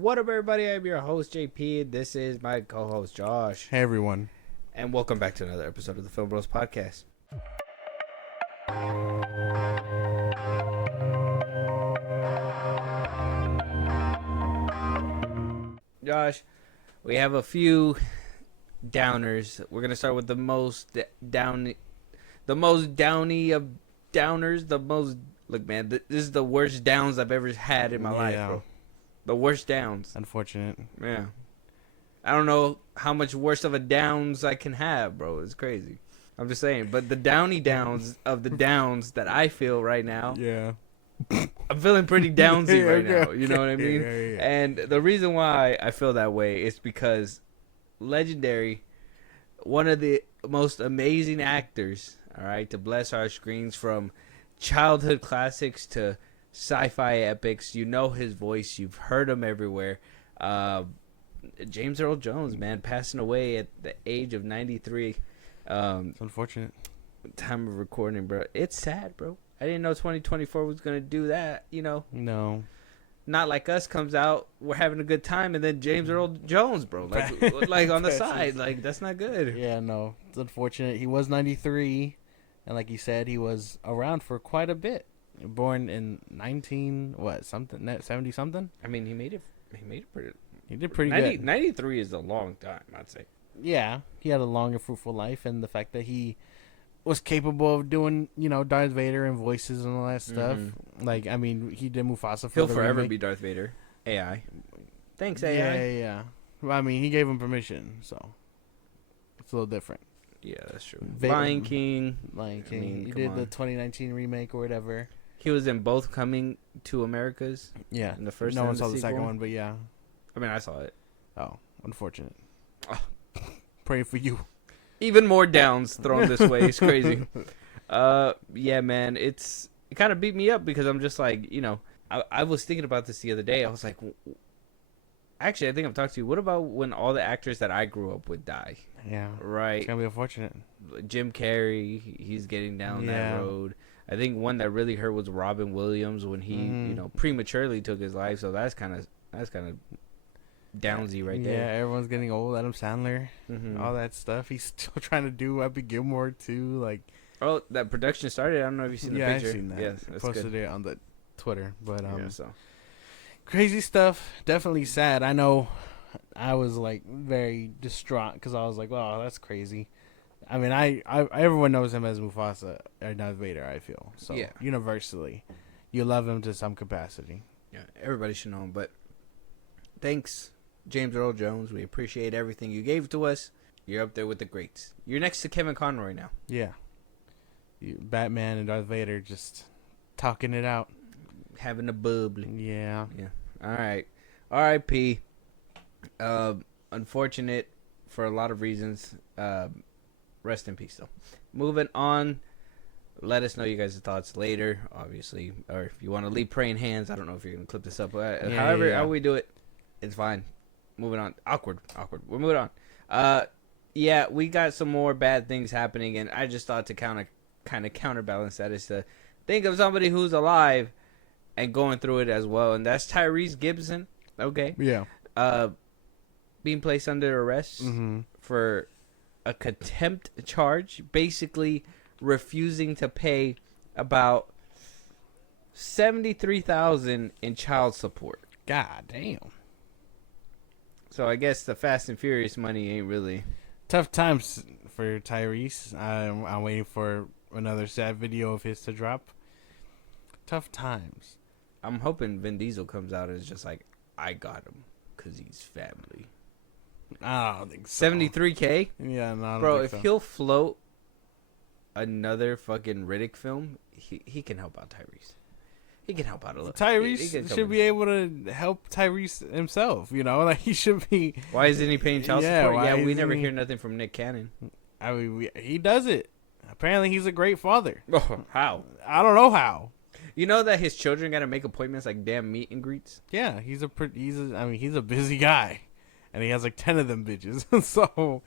What up, everybody? I'm your host, JP. This is my co-host, Josh. Hey, everyone. And welcome back to another episode of the FIlmBros podcast. Josh, we have a few downers. We're going to start with the most downy of downers. Look, man, this is the worst downs I've ever had in my life, bro. The worst downs. Unfortunate. Yeah. I don't know how much worse of a downs I can have, bro. It's crazy. I'm just saying. But the downy downs of the downs that I feel right now. Yeah. I'm feeling pretty downsy right now. You know what I mean? Yeah. And the reason why I feel that way is because Legendary, one of the most amazing actors, all right, to bless our screens, from childhood classics to sci-fi epics. You know his voice. You've heard him everywhere. James Earl Jones, man, passing away at the age of 93. It's unfortunate. Time of recording, bro. It's sad, bro. I didn't know 2024 was going to do that, you know. No. Not Like Us comes out, we're having a good time, and then James Earl Jones, bro. Like on the side. Like, that's not good. Yeah, no. It's unfortunate. He was 93, and like you said, he was around for quite a bit. Born in 70 something? I mean, he made it pretty. He did pretty 90, good. 93 is a long time, I'd say. Yeah, he had a long and fruitful life, and the fact that he was capable of doing, Darth Vader and voices and all that stuff. Mm-hmm. Like, I mean, he did Mufasa for He'll the forever remake. be Darth Vader. AI. Thanks, AI. Yeah. Well, I mean, he gave him permission, so it's a little different. Yeah, that's true. Lion King. I mean, he come did on. the 2019 remake or whatever. He was in both Coming to Americas. Yeah. In the first no and one the saw the second sequel. one, but yeah. I mean, I saw it. Oh, unfortunate. Oh. Pray for you. Even more downs thrown this way. It's crazy. Yeah, man. It kind of beat me up because I'm just like, I was thinking about this the other day. I was like, actually, I think I've talked to you. What about when all the actors that I grew up with die? Yeah. Right. It's going to be unfortunate. Jim Carrey, he's getting down that road. I think one that really hurt was Robin Williams when he, prematurely took his life. So that's kind of downsy right there. Yeah, everyone's getting old. Adam Sandler, Mm-hmm. all that stuff. He's still trying to do Happy Gilmore too. Like, Oh, that production started. I don't know if you've seen the picture. I've seen that. Yes, that's Posted good. it on the Twitter, but So crazy stuff. Definitely sad. I know. I was like very distraught because I was like, "Wow, that's crazy." I mean, I everyone knows him as Mufasa or Darth Vader. I feel so. Yeah. Universally, you love him to some capacity. yeah, everybody should know him. But thanks, James Earl Jones. We appreciate everything you gave to us. You're up there with the greats. You're next to Kevin Conroy now. Yeah. Batman and Darth Vader just talking it out. Having a bubbly. Yeah. Yeah. All right. R.I.P. Unfortunate for a lot of reasons. Rest in peace, though. Moving on. Let us know you guys' thoughts later, obviously. Or if you want to leave praying hands. I don't know if you're going to clip this up. However, how we do it, it's fine. Moving on. Awkward. We're moving on. Yeah, we got some more bad things happening, and I just thought to kind of counterbalance that is to think of somebody who's alive and going through it as well, and that's Tyrese Gibson. Okay. Yeah. Being placed under arrest for a contempt charge, basically refusing to pay about $73,000 in child support. God damn. So I guess the Fast and Furious money ain't really Tough times for Tyrese. I'm waiting for another sad video of his to drop. Tough times. I'm hoping Vin Diesel comes out and is just like, I got him because he's family. I don't think so. 73K? Yeah, no, I don't Bro, think if so. he'll float another fucking Riddick film, he can help out Tyrese. He can help out a little. Tyrese He can come should in. be able to help Tyrese himself, Like, he should be... Why isn't he paying child Yeah, support? why Yeah, we isn't never he- hear nothing from Nick Cannon. I mean, he does it. Apparently, he's a great father. Oh, how? I don't know how. You know that his children got to make appointments like damn meet and greets? Yeah, he's a busy guy. And he has like 10 of them bitches. So,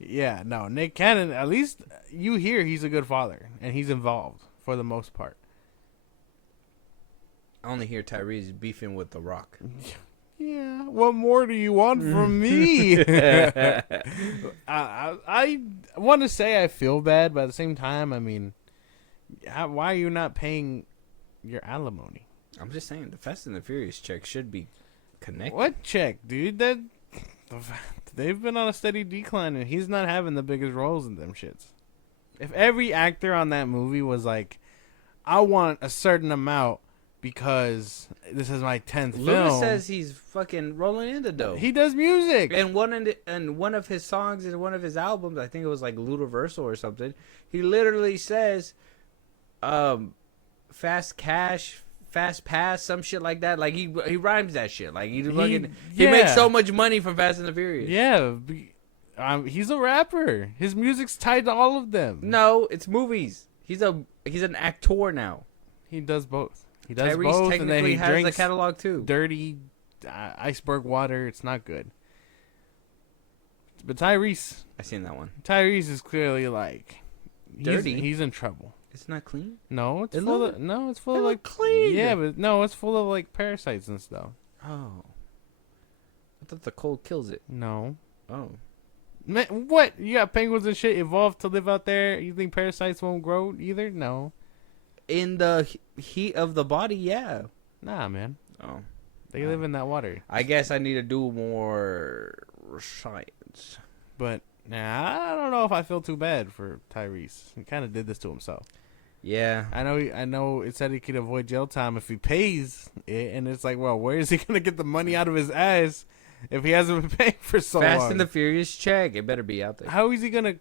yeah, no, Nick Cannon, at least you hear he's a good father. And he's involved for the most part. I only hear Tyrese beefing with The Rock. yeah. What more do you want from me? I want to say I feel bad, but at the same time, I mean, why are you not paying your alimony? I'm just saying the Fast and the Furious check should be connected. What check, dude? They've been on a steady decline, and he's not having the biggest roles in them shits. If every actor on that movie was like, I want a certain amount because this is my 10th Lewis film. says he's fucking rolling in the dough. He does music. And one of his songs in one of his albums, I think it was like Ludaversal or something, he literally says, fast cash, fast pass, some shit like that. Like he rhymes that shit. Like he makes so much money from Fast and the Furious. Yeah. He's a rapper. His music's tied to all of them. No, it's movies. He's an actor now. He does both. He does Tyrese both, technically and then he has drinks the catalog too. Dirty iceberg water. It's not good. But Tyrese I seen that one. Tyrese is clearly like Dirty. He's in trouble. It's not clean. No, it's It full look- of it's full it of look like clean. Yeah, but no, it's full of like parasites and stuff. Oh, I thought the cold kills it. No. Oh, Man, what? You got penguins and shit evolved to live out there. You think parasites won't grow either? No. in the heat of the body, yeah. Nah, man. Oh, They live in that water. I guess I need to do more science. But nah, I don't know if I feel too bad for Tyrese. He kind of did this to himself. Yeah, I know. It said he could avoid jail time if he pays it, and it's like, well, where is he gonna get the money out of his ass if he hasn't been paying for so long? Fast and the Furious check. It better be out there. How is he gonna?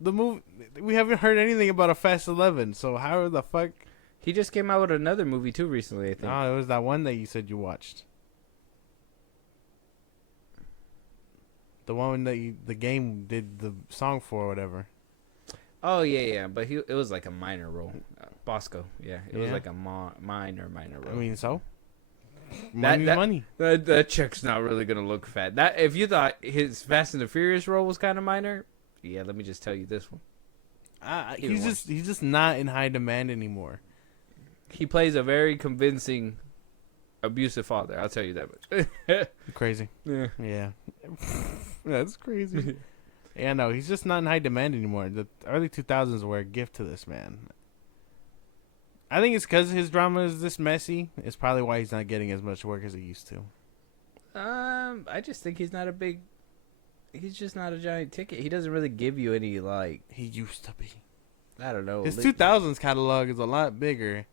The movie. We haven't heard anything about a Fast 11. So how the fuck? He just came out with another movie too recently, I think. Oh, it was that one that you said you watched. The one that the game did the song for or whatever. Oh yeah, but it was like a minor role. Bosco, yeah, it was Yeah. like a minor role. I mean, so That- money. that check's not really gonna look fat. That if you thought his Fast and the Furious role was kind of minor, yeah, let me just tell you this one. He's just not in high demand anymore. He plays a very convincing abusive father. I'll tell you that much. Crazy. Yeah. Yeah. That's crazy. Yeah, no, he's just not in high demand anymore. The early 2000s were a gift to this man. I think it's because his drama is this messy. It's probably why he's not getting as much work as he used to. I just think he's just not a giant ticket. He doesn't really give you any, like, He used to be. I don't know. His 2000s catalog is a lot bigger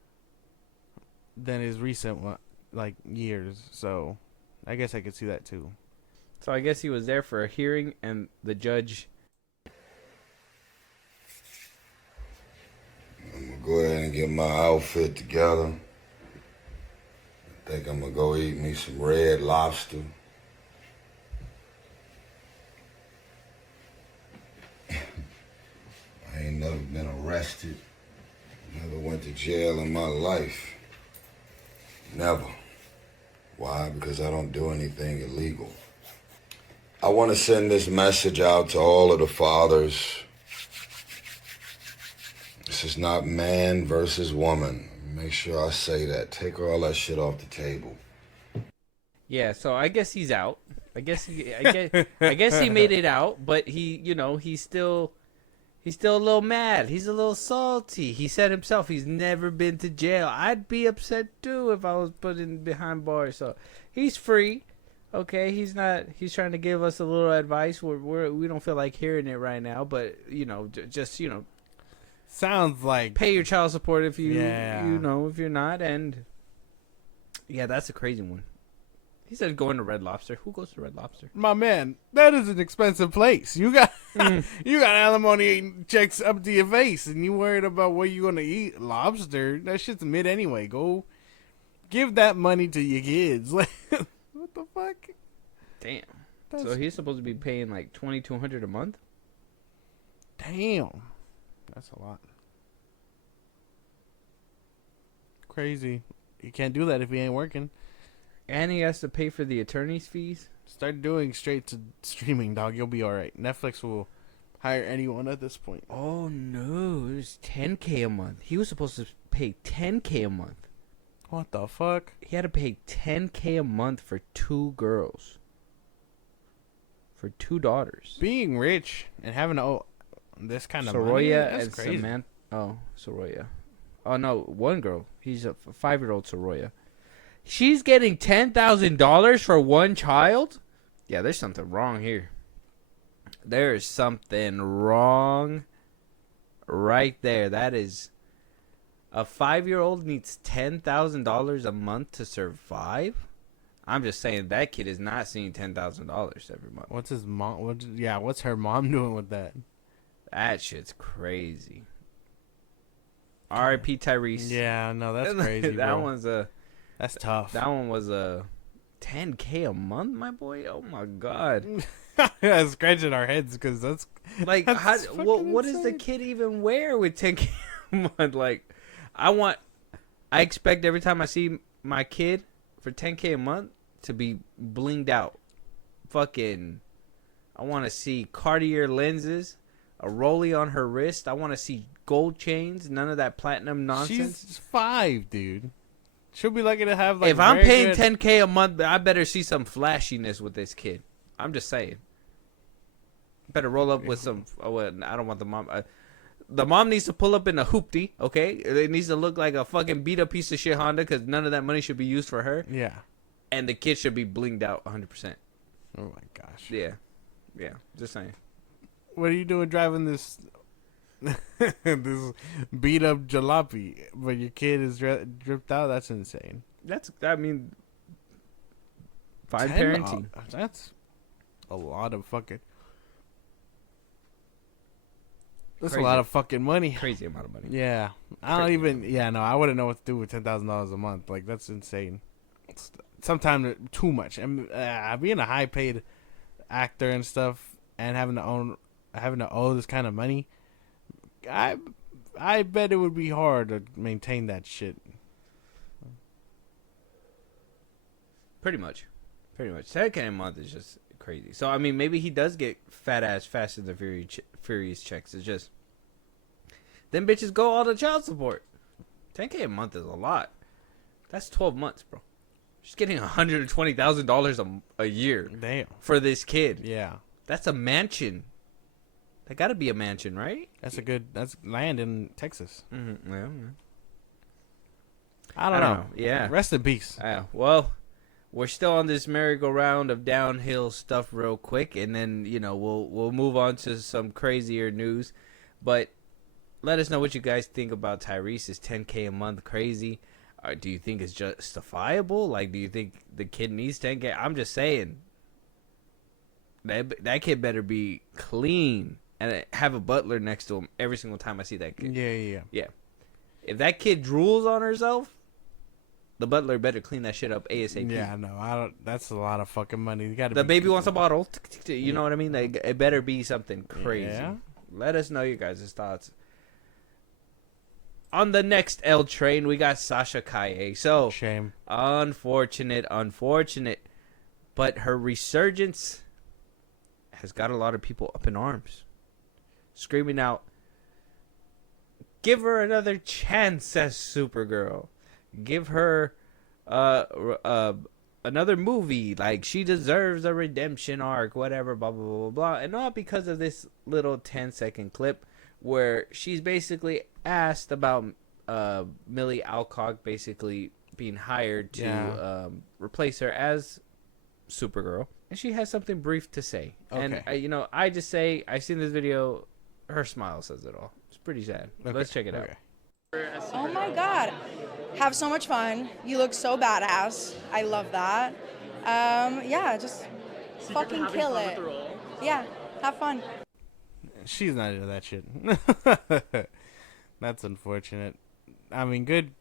than his recent one, like years. So I guess I could see that too. So I guess he was there for a hearing, and the judge. I'm gonna go ahead and get my outfit together. I think I'm gonna go eat me some red lobster. I ain't never been arrested. Never went to jail in my life. Never. Why? Because I don't do anything illegal. I want to send this message out to all of the fathers. This is not man versus woman. Make sure I say that. Take all that shit off the table. Yeah, so I guess he's out. I guess he made it out, but he's still a little mad. He's a little salty. He said himself he's never been to jail. I'd be upset too if I was put in behind bars. So he's free. Okay, he's not. He's trying to give us a little advice. We don't feel like hearing it right now, but just Sounds like pay your child support if you Yeah. if you're not. And yeah, that's a crazy one. He said going to Red Lobster. Who goes to Red Lobster? my man. That is an expensive place. You got you got alimony checks up to your face, and you worried about what you gonna eat. Lobster. That shit's mid anyway. Go give that money to your kids. Like, what the fuck? Damn. So he's supposed to be paying like $2,200 a month. Damn. That's a lot. Crazy. You can't do that if he ain't working. And he has to pay for the attorney's fees. Start doing straight to streaming, dog. You'll be alright. Netflix will hire anyone at this point. Oh no, it was $10K a month. He was supposed to pay $10K a month. What the fuck? He had to pay $10K a month for 2 girls. For 2 daughters. Being rich and having this kind of money, Soraya that's and crazy. Samantha. Oh, Soraya. Oh, no, one girl. He's a 5-year-old Soraya. She's getting $10,000 for one child? Yeah, there's something wrong here. There is something wrong right there. That is... A 5-year-old needs $10,000 a month to survive? I'm just saying that kid is not seeing $10,000 every month. What's his mom? What's her mom doing with that? That shit's crazy. R.I.P. Tyrese. Yeah, no, that's crazy. That bro. one's That's tough. That one was a $10K a month, my boy. Oh my god. Yeah, scratching our heads because that's Like, that's what does the insane. kid even wear with $10K a month? Like, I expect every time I see my kid for $10K a month to be blinged out. Fucking, I want to see Cartier lenses, a rollie on her wrist. I want to see gold chains. None of that platinum nonsense. She's 5, dude. She'll be lucky to have like. If I'm very paying good- $10K a month, I better see some flashiness with this kid. I'm just saying. Better roll up with some. Oh, I don't want the mom. The mom needs to pull up in a hoopty, okay? It needs to look like a fucking beat up piece of shit Honda because none of that money should be used for her. Yeah. And the kid should be blinged out 100%. Oh my gosh. Yeah. Yeah. Just saying. What are you doing driving this this beat up jalopy, but your kid is dripped out? That's insane. I mean, fine 10 parenting. That's a lot of fucking. That's Crazy. a lot of fucking money. Crazy amount of money. Yeah, I don't Crazy even. Yeah, no, I wouldn't know what to do with $10,000 a month. Like that's insane. Sometimes too much. I mean, being a high paid actor and stuff, and having to owe this kind of money, I bet it would be hard to maintain that shit. Pretty much. 10K a month is just crazy. So, I mean, maybe he does get fat ass Fast and the Furious checks. It's just, them bitches go all the child support. 10K a month is a lot. That's 12 months, bro. She's getting $120,000 a year Damn. for this kid. Yeah, That's a mansion. That gotta be a mansion, right? that's land in Texas. Mm-hmm. Yeah. I don't know. Yeah. Rest in peace. Well, we're still on this merry-go-round of downhill stuff real quick, and then, we'll move on to some crazier news. But let us know what you guys think about Tyrese. Is 10K a month crazy? Do you think it's justifiable? Like, do you think the kid needs 10K? I'm just saying. That kid better be clean and have a butler next to him every single time I see that kid. Yeah. If that kid drools on herself, the butler better clean that shit up ASAP. Yeah, no, I don't. That's a lot of fucking money. You gotta. The be baby wants a bottle. You know what I mean? Like, it better be something crazy. Yeah. Let us know your guys' thoughts. On the next L train, we got Sasha Caille. So, Shame. unfortunate. But her resurgence has got a lot of people up in arms. Screaming out, give her another chance as Supergirl. Give her another movie. Like, she deserves a redemption arc, whatever, blah, blah, blah, blah, blah. And all because of this little 10-second clip where she's basically asked about Millie Alcock basically being hired to replace her as Supergirl. And she has something brief to say. Okay. And, I just say, I seen this video, her smile says it all. It's pretty sad. Okay. Let's check it out. Oh my god. Have so much fun. You look so badass. I love that. Yeah, just fucking kill it. Yeah, have fun. She's not into that shit. That's unfortunate. I mean, good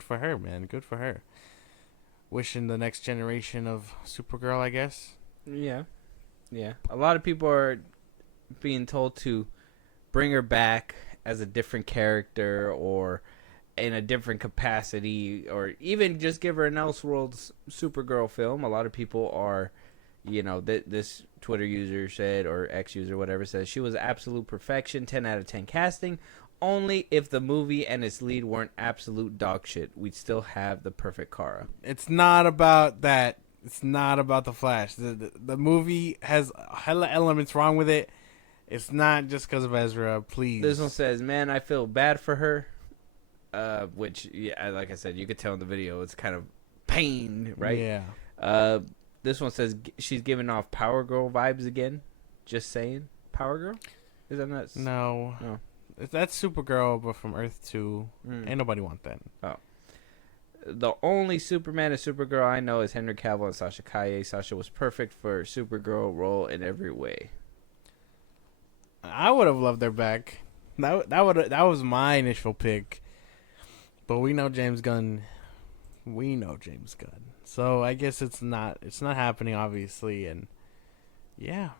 for her, man. Good for her. Wishing the next generation of Supergirl, I guess. Yeah. A lot of people are being told to bring her back as a different character or in a different capacity, or even just give her an Elseworlds Supergirl film. A lot of people are, this Twitter user said, or X user, whatever, says she was absolute perfection, 10 out of 10 casting. only if the movie and its lead weren't absolute dog shit, we'd still have the perfect Kara. It's not about that. It's not about the Flash. The movie has hella elements wrong with it. It's not just because of Ezra. Please. This one says, "Man, I feel bad for her." Which, yeah, like I said, you could tell in the video, it's kind of pain, right? Yeah. This one says she's giving off Power Girl vibes again. Just saying, Power Girl. Is that not? No. No. That's Supergirl, but from Earth 2. Ain't nobody want that. Oh. The only Superman and Supergirl I know is Henry Cavill and Sasha Caille. Sasha was perfect for Supergirl role in every way. I would have loved her back. That was my initial pick. But we know James Gunn. So I guess it's not happening, obviously, and yeah.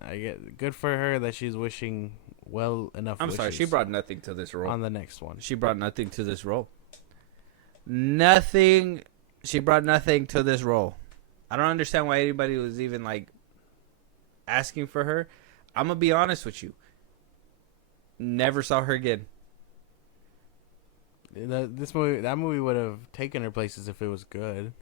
I get good for her that she's wishing well enough. I'm sorry, she brought nothing to this role. On the next one. She brought nothing to this role. Nothing. She brought nothing to this role. I don't understand why anybody was even like asking for her. I'm gonna be honest with you. Never saw her again. That movie would have taken her places if it was good.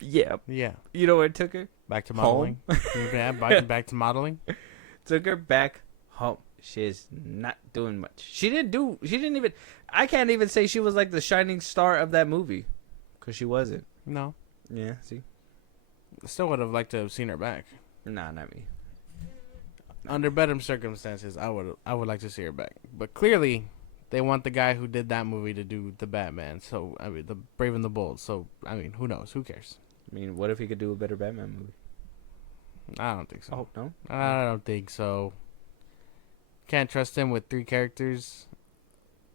Yeah. Yeah. You know where it took her? Back to modeling. Yeah, back to modeling. Took her back home. She's not doing much. She didn't even. I can't even say she was like the shining star of that movie, because she wasn't. No. Yeah. See. Still would have liked to have seen her back. Nah, not me. Under better circumstances, I would like to see her back. But clearly, they want the guy who did that movie to do the Batman. So I mean, the Brave and the Bold. So I mean, who knows? Who cares? I mean, what if he could do a better Batman movie? I don't think so. Oh no. I don't think so. Can't trust him with 3 characters.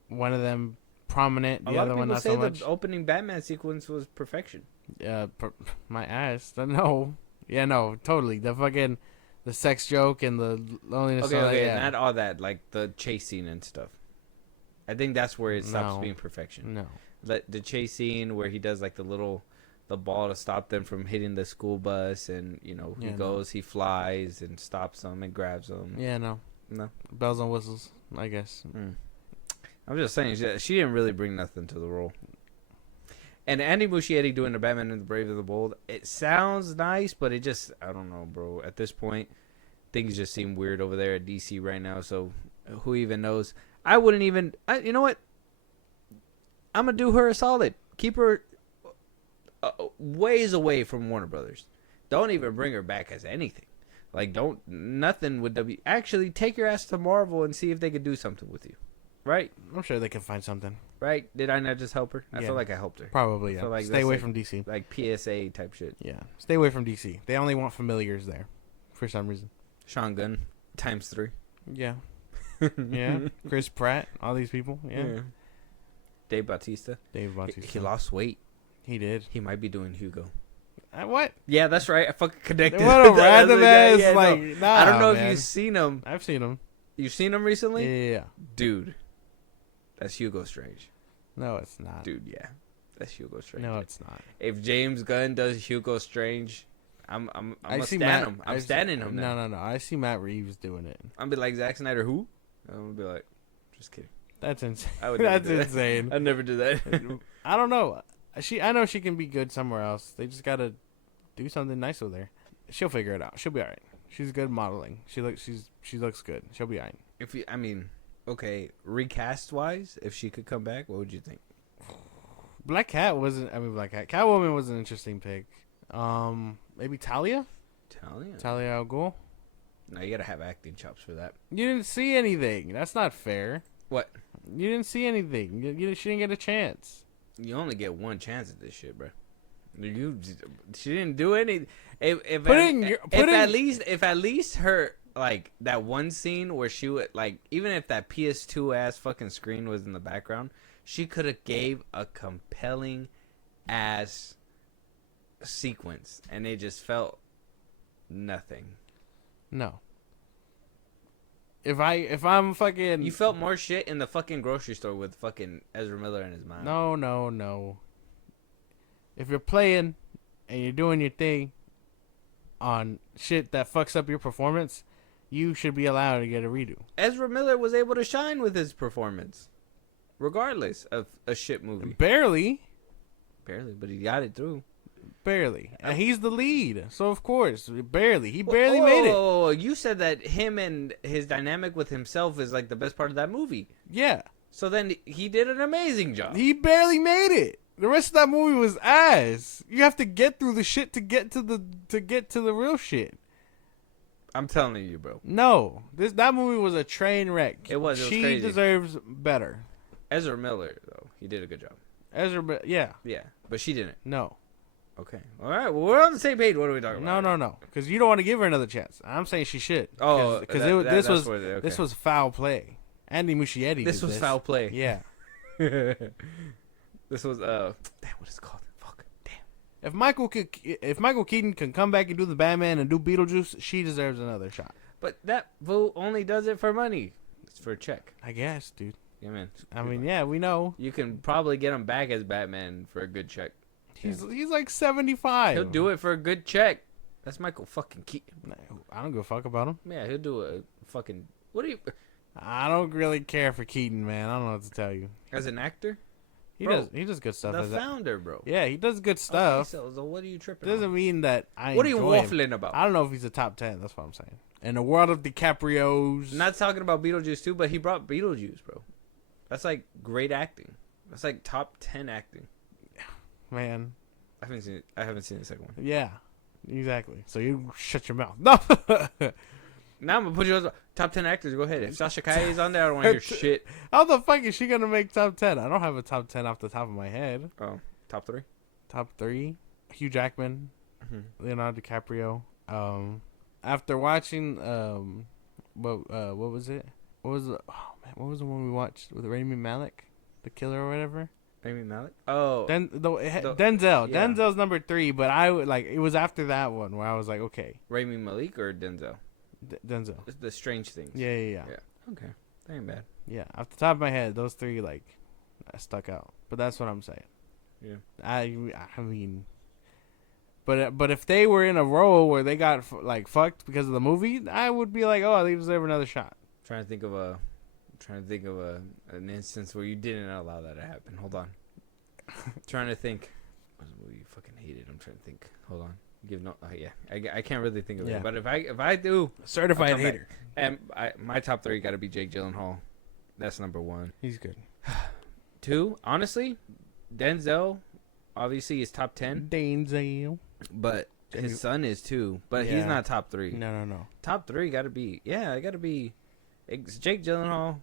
One of them prominent, the other one not so much. A lot of people say the opening Batman sequence was perfection. My ass. No. Yeah, no, totally. The sex joke and the loneliness. Okay, yeah. Not all that, like the chase scene and stuff. I think that's where it stops being perfection. No. The chase scene where he does like the ball to stop them from hitting the school bus, and he flies and stops them and grabs them. Yeah, no. Bells and whistles, I guess. I'm just saying, she didn't really bring nothing to the role. And Andy Muschietti doing the Batman and the Brave and the Bold, it sounds nice, but it just, I don't know, bro. At this point, things just seem weird over there at DC right now, so who even knows? I wouldn't even, you know what? I'm going to do her a solid. Keep her ways away from Warner Brothers. Don't even bring her back as anything. Like, nothing with actually take your ass to Marvel and see if they could do something with you. Right? I'm sure they can find something. Right? Did I not just help her? I feel like I helped her. Probably, yeah. Like stay away from DC. Like PSA type shit. Yeah. Stay away from DC. They only want familiars there. For some reason. Sean Gunn ×3. Yeah. Yeah. Chris Pratt. All these people. Yeah. Dave Bautista. He lost weight. He did. He might be doing Hugo. What? Yeah, that's right. I fucking connected. What a random ass. Yeah, nah, I don't know man. if you've seen him. I've seen him. You've seen him recently? Yeah. Dude. That's Hugo Strange. No, it's not. Dude, yeah. That's Hugo Strange. No, it's not. If James Gunn does Hugo Strange, I'm gonna stand him. I'm standing him now. No. I see Matt Reeves doing it. I'm be like, Zack Snyder, who? I'm gonna be like, just kidding. That's insane. That's insane. I'd never do that. I don't know. I know she can be good somewhere else. They just gotta do something nice with her. She'll figure it out. She'll be alright. She's good modeling. She looks good. She'll be alright. Okay, recast wise, if she could come back, what would you think? Catwoman was an interesting pick. Maybe Talia al Ghul. No, you gotta have acting chops for that. You didn't see anything. That's not fair. What? You didn't see anything. She didn't get a chance. You only get one chance at this shit, bro. She didn't do any. If at least her, like, that one scene where she would, like, even if that PS2 ass fucking screen was in the background, she could have gave a compelling ass sequence, and it just felt nothing. No. If I'm fucking... You felt more shit in the fucking grocery store with fucking Ezra Miller and his mom. No. If you're playing and you're doing your thing on shit that fucks up your performance, you should be allowed to get a redo. Ezra Miller was able to shine with his performance, regardless of a shit movie. Barely, But he got it through. and he's the lead, so of course, barely. He barely made it. Oh, you said that him and his dynamic with himself is like the best part of that movie. Yeah, So then he did an amazing job. he barely made it. The rest of that movie was ass. You have to get through the shit to get to the real shit. I'm telling you, bro. No, that movie was a train wreck. It was She crazy. deserves better. Ezra Miller, though, he did a good job. Yeah, Yeah, but she didn't. no. Okay. All right. Well, we're on the same page. What are we talking about? No. Because you don't want to give her another chance. I'm saying she should. Oh, because that's this what it- okay. was foul play. Andy Muschietti. This was foul play. Yeah. This was damn, what is it called? Fuck. Damn. If Michael Keaton can come back and do the Batman and do Beetlejuice, she deserves another shot. But that fool only does it for money. It's for a check. I guess, dude. Yeah, man. I mean, yeah, we know. You can probably get him back as Batman for a good check. He's like 75. He'll do it for a good check. That's Michael fucking Keaton. I don't give a fuck about him. Yeah, he'll do a fucking. What do you? I don't really care for Keaton, man. I don't know what to tell you. As an actor, He Bro, does good stuff. the as that. founder, bro. Yeah, he does good Okay, stuff. so what are you tripping? Doesn't on? mean that I. What are you enjoy him. waffling about? I don't know if he's a top 10. That's what I'm saying. In the world of DiCaprio's, Not talking about Beetlejuice too, but he brought Beetlejuice, bro. That's like great acting. That's like top 10 acting. man. I haven't seen the second one. Yeah, exactly. So you shut your mouth. No. Now I'm gonna put you on top 10 actors. Go ahead. If Sasha Caille is on there, I don't want to hear shit. How the fuck is she gonna make top 10? I don't have a top 10 off the top of my head. Oh, top 3. Top 3: Hugh Jackman, Mm-hmm. Leonardo DiCaprio. After watching what was it? What was the what was the one we watched with Rami Malek, the killer or whatever? Rami Malek. Oh, Denzel. yeah. Denzel's number 3, but I would like it was after that one where I was like, okay, Rami Malek or Denzel. Denzel. It's the Strange Things. Yeah. Okay, that ain't bad. Yeah, off the top of my head, those 3 like stuck out. But that's what I'm saying. Yeah. I mean, but if they were in a role where they got fucked because of the movie, I would be like, oh, they deserve another shot. Trying to think of an instance where you didn't allow that to happen. Hold on. Trying to think. What was the movie you fucking hated? I'm trying to think. Hold on. I can't really think of Yeah. it. But if I do, Certified I'll come hater. and my top 3 got to be Jake Gyllenhaal. That's number 1. He's good. 2, honestly, Denzel. Obviously, is top 10, Denzel. but his son is too. But he's Yeah. not top 3. No. Top 3 got to be I got to be. It's Jake Gyllenhaal.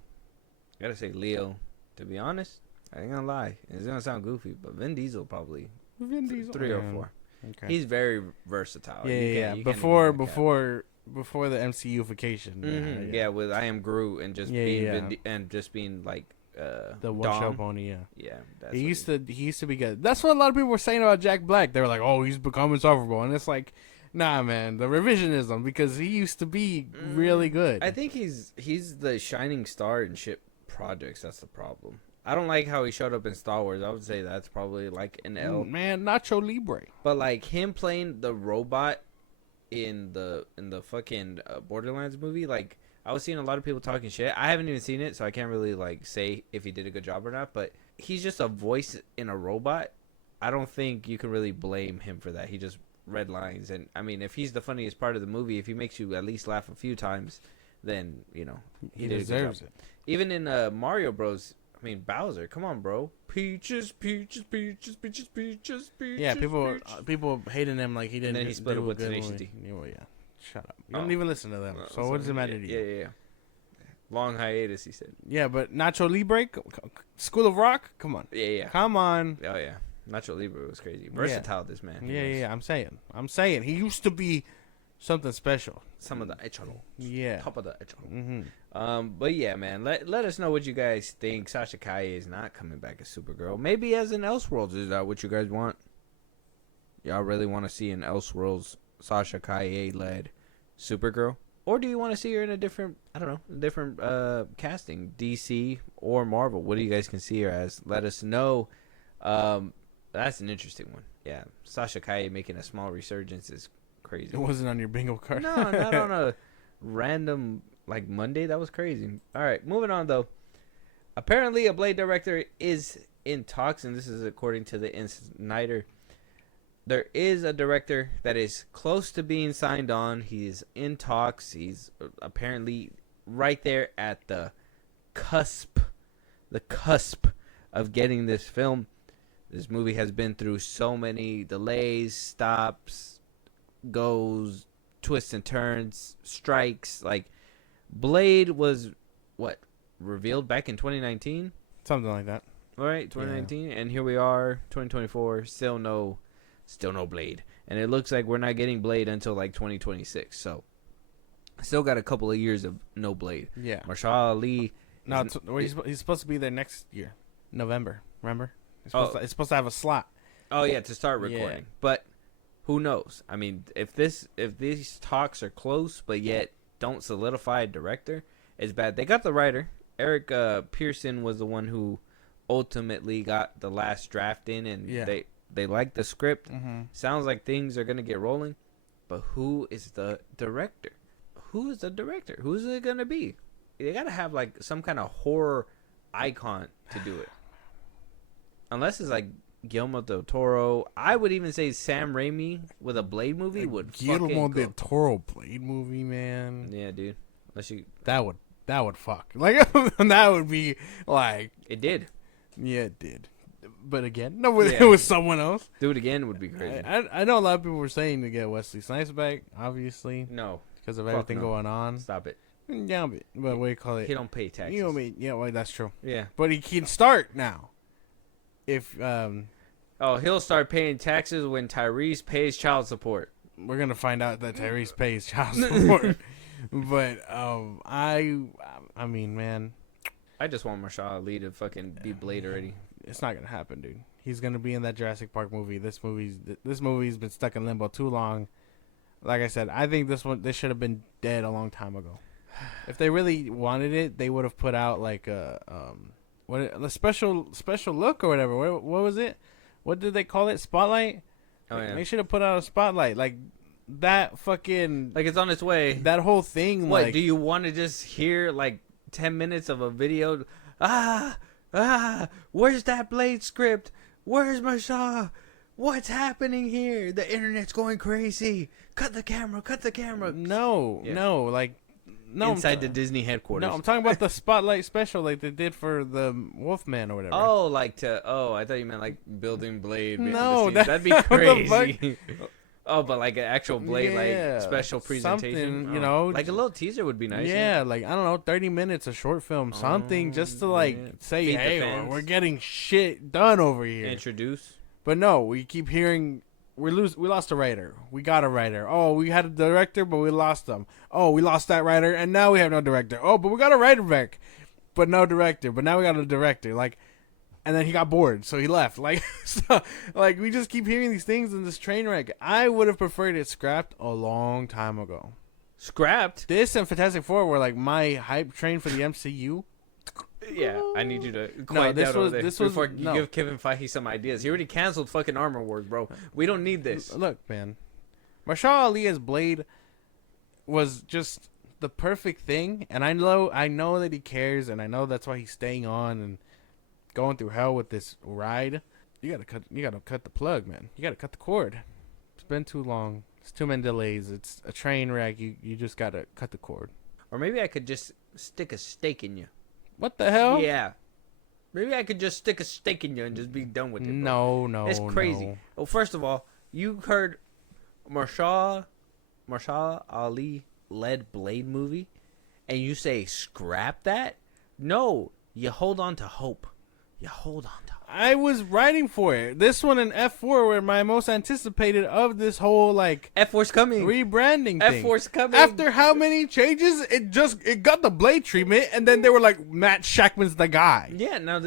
Gotta say Leo. To be honest, I ain't gonna lie. It's gonna sound goofy, but Vin Diesel probably Vin Diesel. 3 or 4. Okay. He's very versatile. Yeah. You can't Before even look before the MCUification. at him. Yeah, with I Am Groot and just being and just being like The one Dom. show pony. Yeah. Yeah, that's He what used to be good. That's what a lot of people were saying about Jack Black. They were like, "Oh, he's become insufferable," and it's like, nah, man, the revisionism because he used to be really good. I think he's the shining star in shit projects. That's the problem. I don't like how he showed up in Star Wars. I would say that's probably like an L. Man, Nacho Libre. But like him playing the robot in the fucking Borderlands movie, like I was seeing a lot of people talking shit. I haven't even seen it, so I can't really like say if he did a good job or not. But he's just a voice in a robot. I don't think you can really blame him for that. He just read lines, and I mean, if he's the funniest part of the movie, if he makes you at least laugh a few times, then you know He did a good deserves job. it. Even in Mario Bros. I mean Bowser, come on, bro. Peaches. Yeah, people hating him like he didn't. And then he split do up a with good Tenacious movie. D. Yeah, shut up. You don't even listen to them. So sorry. what does it matter to you? Yeah. Long hiatus, he said. Yeah, but Nacho Libre, School of Rock, come on, Yeah. come on. Oh yeah. Nacho Libre was crazy. Versatile, this man. He Yeah, was I'm saying he used to be something special. Some of the echalo. Yeah. Top of the echalo. Mm-hmm. But yeah, man. Let us know what you guys think. Sasha Caille is not coming back as Supergirl. Maybe as an Elseworlds. Is that what you guys want? Y'all really want to see an Elseworlds Sasha Caille led Supergirl? Or do you want to see her in a different, casting, DC or Marvel? What do you guys can see her as? Let us know. That's an interesting one. Yeah, Sasha Caille making a small resurgence is crazy. It wasn't on your bingo card. No, not on a random like Monday. That was crazy. All right, moving on though. Apparently, a Blade director is in talks, and this is according to the Insider. There is a director that is close to being signed on. He's in talks. He's apparently right there at the cusp of getting this film. This movie has been through so many delays, stops, goes, twists and turns, strikes. Like, Blade was what, revealed back in 2019? Something like that. All right, 2019, and here we are, 2024, still no Blade. And it looks like we're not getting Blade until like 2026. So, still got a couple of years of no Blade. Yeah. Mahershala Ali. No, he's supposed to be there next year, November. Remember? It's supposed to have a slot. Oh yeah, to start recording. Yeah. But who knows? I mean, if these talks are close but yet don't solidify a director, it's bad. They got the writer. Eric Pearson was the one who ultimately got the last draft in, and they like the script. Mm-hmm. Sounds like things are gonna get rolling. But who is the director? Who's it gonna be? They gotta have like some kind of horror icon to do it. Unless it's like Guillermo del Toro. I would even say Sam Raimi with a Blade movie would Guillermo fucking del Toro Blade movie, man. Yeah, dude. Unless you that would fuck. Like that would be like it did. Yeah, it did. But again, no, it was someone else. Do it again would be crazy. I know a lot of people were saying to get Wesley Snipes back, obviously. No. Because of everything going on. Stop it. Yeah, but what do you call it? He don't pay taxes. You know what I mean? Yeah, well, that's true. Yeah. But he can start now. If he'll start paying taxes when Tyrese pays child support. We're gonna find out that Tyrese pays child support. But I mean, man, I just want Mahershala Ali to fucking be Blade already. It's not gonna happen, dude. He's gonna be in that Jurassic Park movie. This movie's been stuck in limbo too long. Like I said, I think this should have been dead a long time ago. If they really wanted it, they would have put out like a special look or whatever. What was it? What did they call it? Spotlight? Oh yeah. They should have put out a spotlight like that. Fucking like it's on its way. That whole thing. What like, do you want to just hear like 10 minutes of a video? Where's that Blade script? Where's Mahershala? What's happening here? The internet's going crazy. Cut the camera. No, like. No, inside the Disney headquarters. No, I'm talking about the spotlight special like they did for the Wolfman or whatever. Oh, I thought you meant like building Blade. No, that'd be crazy. Oh, but like an actual Blade like special presentation. Something, you know. Like a little teaser would be nice. Yeah, like, I don't know, 30 minutes, a short film, something just to like say, Feed hey, we're getting shit done over here. Introduce. But no, we keep hearing... We lost a writer. We got a writer. Oh, we had a director, but we lost them. Oh, we lost that writer, and now we have no director. Oh, but we got a writer back, but no director. But now we got a director. Like, and then he got bored, so he left. Like, so, like we just keep hearing these things in this train wreck. I would have preferred it scrapped a long time ago. Scrapped? This and Fantastic Four were like my hype train for the MCU. Yeah, I need you to quiet down over there before you no. give Kevin Feige some ideas. He already canceled fucking Armor Wars, bro. We don't need this. Look, man. Mahershala Ali as Blade was just the perfect thing, and I know that he cares, and I know that's why he's staying on and going through hell with this ride. You gotta cut the plug, man. You gotta cut the cord. It's been too long. It's too many delays. It's a train wreck. You just gotta cut the cord. Or maybe I could just stick a stake in you. What the hell? Yeah. Maybe I could just stick a stake in you and just be done with it. Bro. No. It's crazy. No. Well, first of all, you heard Mahershala Ali led Blade movie, and you say scrap that? No, you hold on to hope. You hold on to hope. I was writing for it. This one and F4 were my most anticipated of this whole like F4's coming. Rebranding thing. F4's coming. After how many changes? It got the Blade treatment, and then they were like, Matt Shackman's the guy. Yeah, now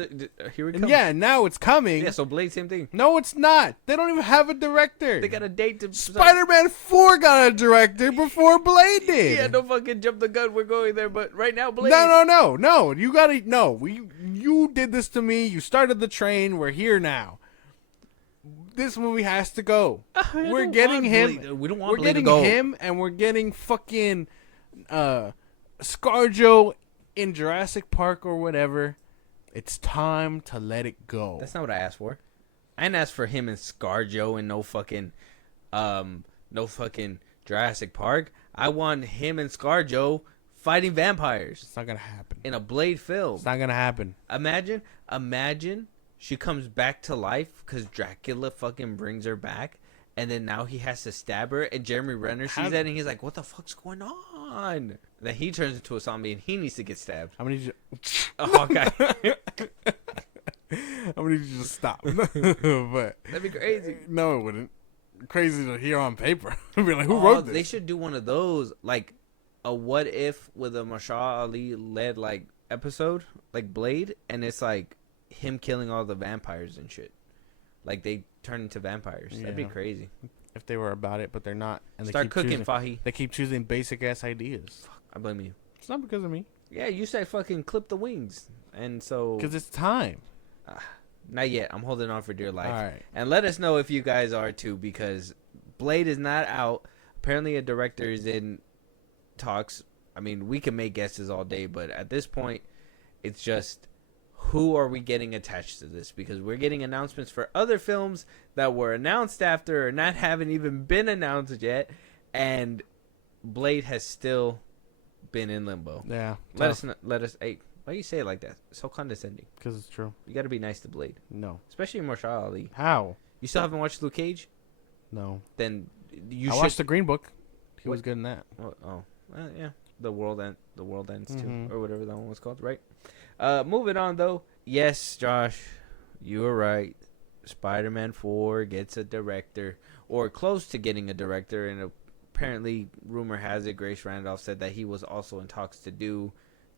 here it comes. Yeah, now it's coming. Yeah, so Blade, same thing. No, it's not. They don't even have a director. They got a date to... Spider-Man 4 got a director before Blade did. Yeah, don't fucking jump the gun. We're going there, but right now, Blade... No. You gotta... No, you did this to me. You started the train. We're here now. This movie has to go. We're getting him. We don't want We're Blade getting to go. him, and we're getting fucking ScarJo in Jurassic Park or whatever. It's time to let it go. That's not what I asked for. I didn't ask for him and ScarJo and no fucking Jurassic Park. I want him and ScarJo fighting vampires. It's not gonna happen In a Blade film. It's not gonna happen. Imagine she comes back to life because Dracula fucking brings her back, and then now he has to stab her, and Jeremy Renner sees that, and he's like, "What the fuck's going on?" Then he turns into a zombie, and he needs to get stabbed. I'm gonna need you. Oh, okay. I'm gonna need you to stop. But That'd be crazy. no, it wouldn't. Crazy to hear on paper. I'd be like, who wrote this? They should do one of those, like a what if with a Mahershala Ali led like episode, like Blade, and it's like him killing all the vampires and shit. Like they turn into vampires. That'd be crazy. If they were about it, but they're not. And they Start keep cooking, choosing, Fahi. They keep choosing basic ass ideas. Fuck, I blame you. It's not because of me. Yeah, you said fucking clip the wings, and so Because it's time. not yet. I'm holding on for dear life. All right. And let us know if you guys are too, because Blade is not out. Apparently, a director is in talks. I mean, we can make guesses all day, but at this point, it's just who are we getting attached to this? Because we're getting announcements for other films that were announced after or not haven't even been announced yet, and Blade has still been in limbo. Yeah. Let us. Hey, why you say it like that? So condescending. Because it's true. You got to be nice to Blade, No. especially Mahershala Ali. How? You still haven't watched Luke Cage? No. Then you I should. watched the Green Book. He was What? good in that. Yeah. The world ends too, Mhm. or whatever that one was called, right? Moving on though. Yes, Josh, you were right. Spider-Man 4 gets a director, or close to getting a director, and apparently, rumor has it, Grace Randolph said that he was also in talks to do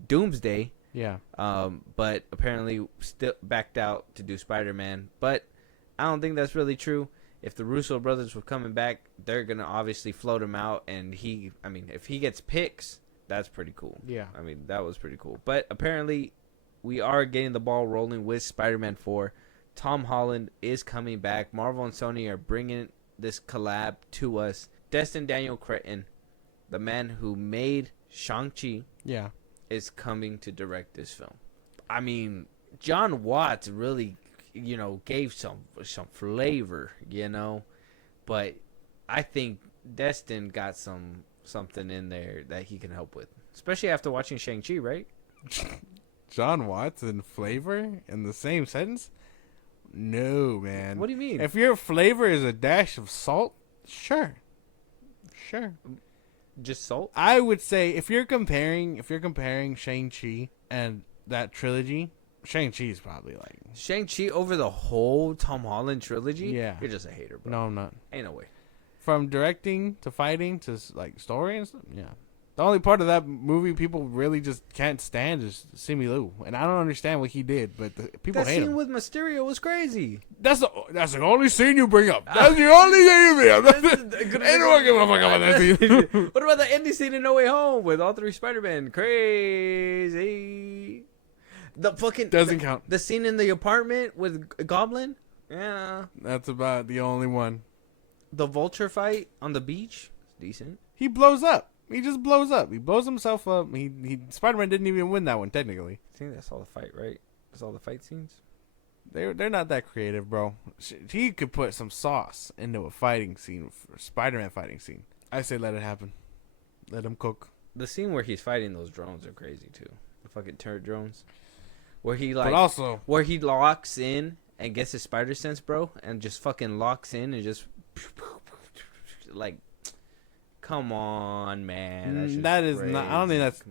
Doomsday. Yeah. But apparently still backed out to do Spider-Man. But I don't think that's really true. If the Russo brothers were coming back, they're gonna obviously float him out, and if he gets picks, that's pretty cool. Yeah. I mean, that was pretty cool. But apparently, we are getting the ball rolling with Spider-Man 4. Tom Holland is coming back. Marvel and Sony are bringing this collab to us. Destin Daniel Cretton, the man who made Shang-Chi, Yeah. is coming to direct this film. I mean, John Watts really, gave some flavor, but I think Destin got something in there that he can help with, especially after watching Shang-Chi, right? John Watts and flavor in the same sentence? No, man. What do you mean? If your flavor is a dash of salt, sure. Just salt? I would say if you're comparing Shang-Chi and that trilogy, Shang-Chi is probably like, Shang-Chi over the whole Tom Holland trilogy? Yeah. You're just a hater, bro. no, I'm not. Ain't no way. From directing to fighting to like story and stuff, yeah. The only part of that movie people really just can't stand is Simu Liu, and I don't understand what he did, but people That hate scene him. with Mysterio was crazy. That's the only scene you bring up. That's the only thing you bring up. Anyone give a fuck about that scene? What about the ending scene in No Way Home with all three Spider-Man? Crazy. The fucking Doesn't count. The scene in the apartment with Goblin? Yeah. That's about the only one. The vulture fight on the beach? Decent. He blows up. He just blows up. He blows himself up. He Spider-Man didn't even win that one technically. I think that's all the fight, right? That's all the fight scenes? They're not that creative, bro. He could put some sauce into a fighting scene, Spider-Man fighting scene. I say let it happen. Let him cook. The scene where he's fighting those drones are crazy too. The fucking turret drones. Where he But also, where he locks in and gets his spider sense, bro, and just fucking locks in and just like, come on, man. that is not. I don't think that's.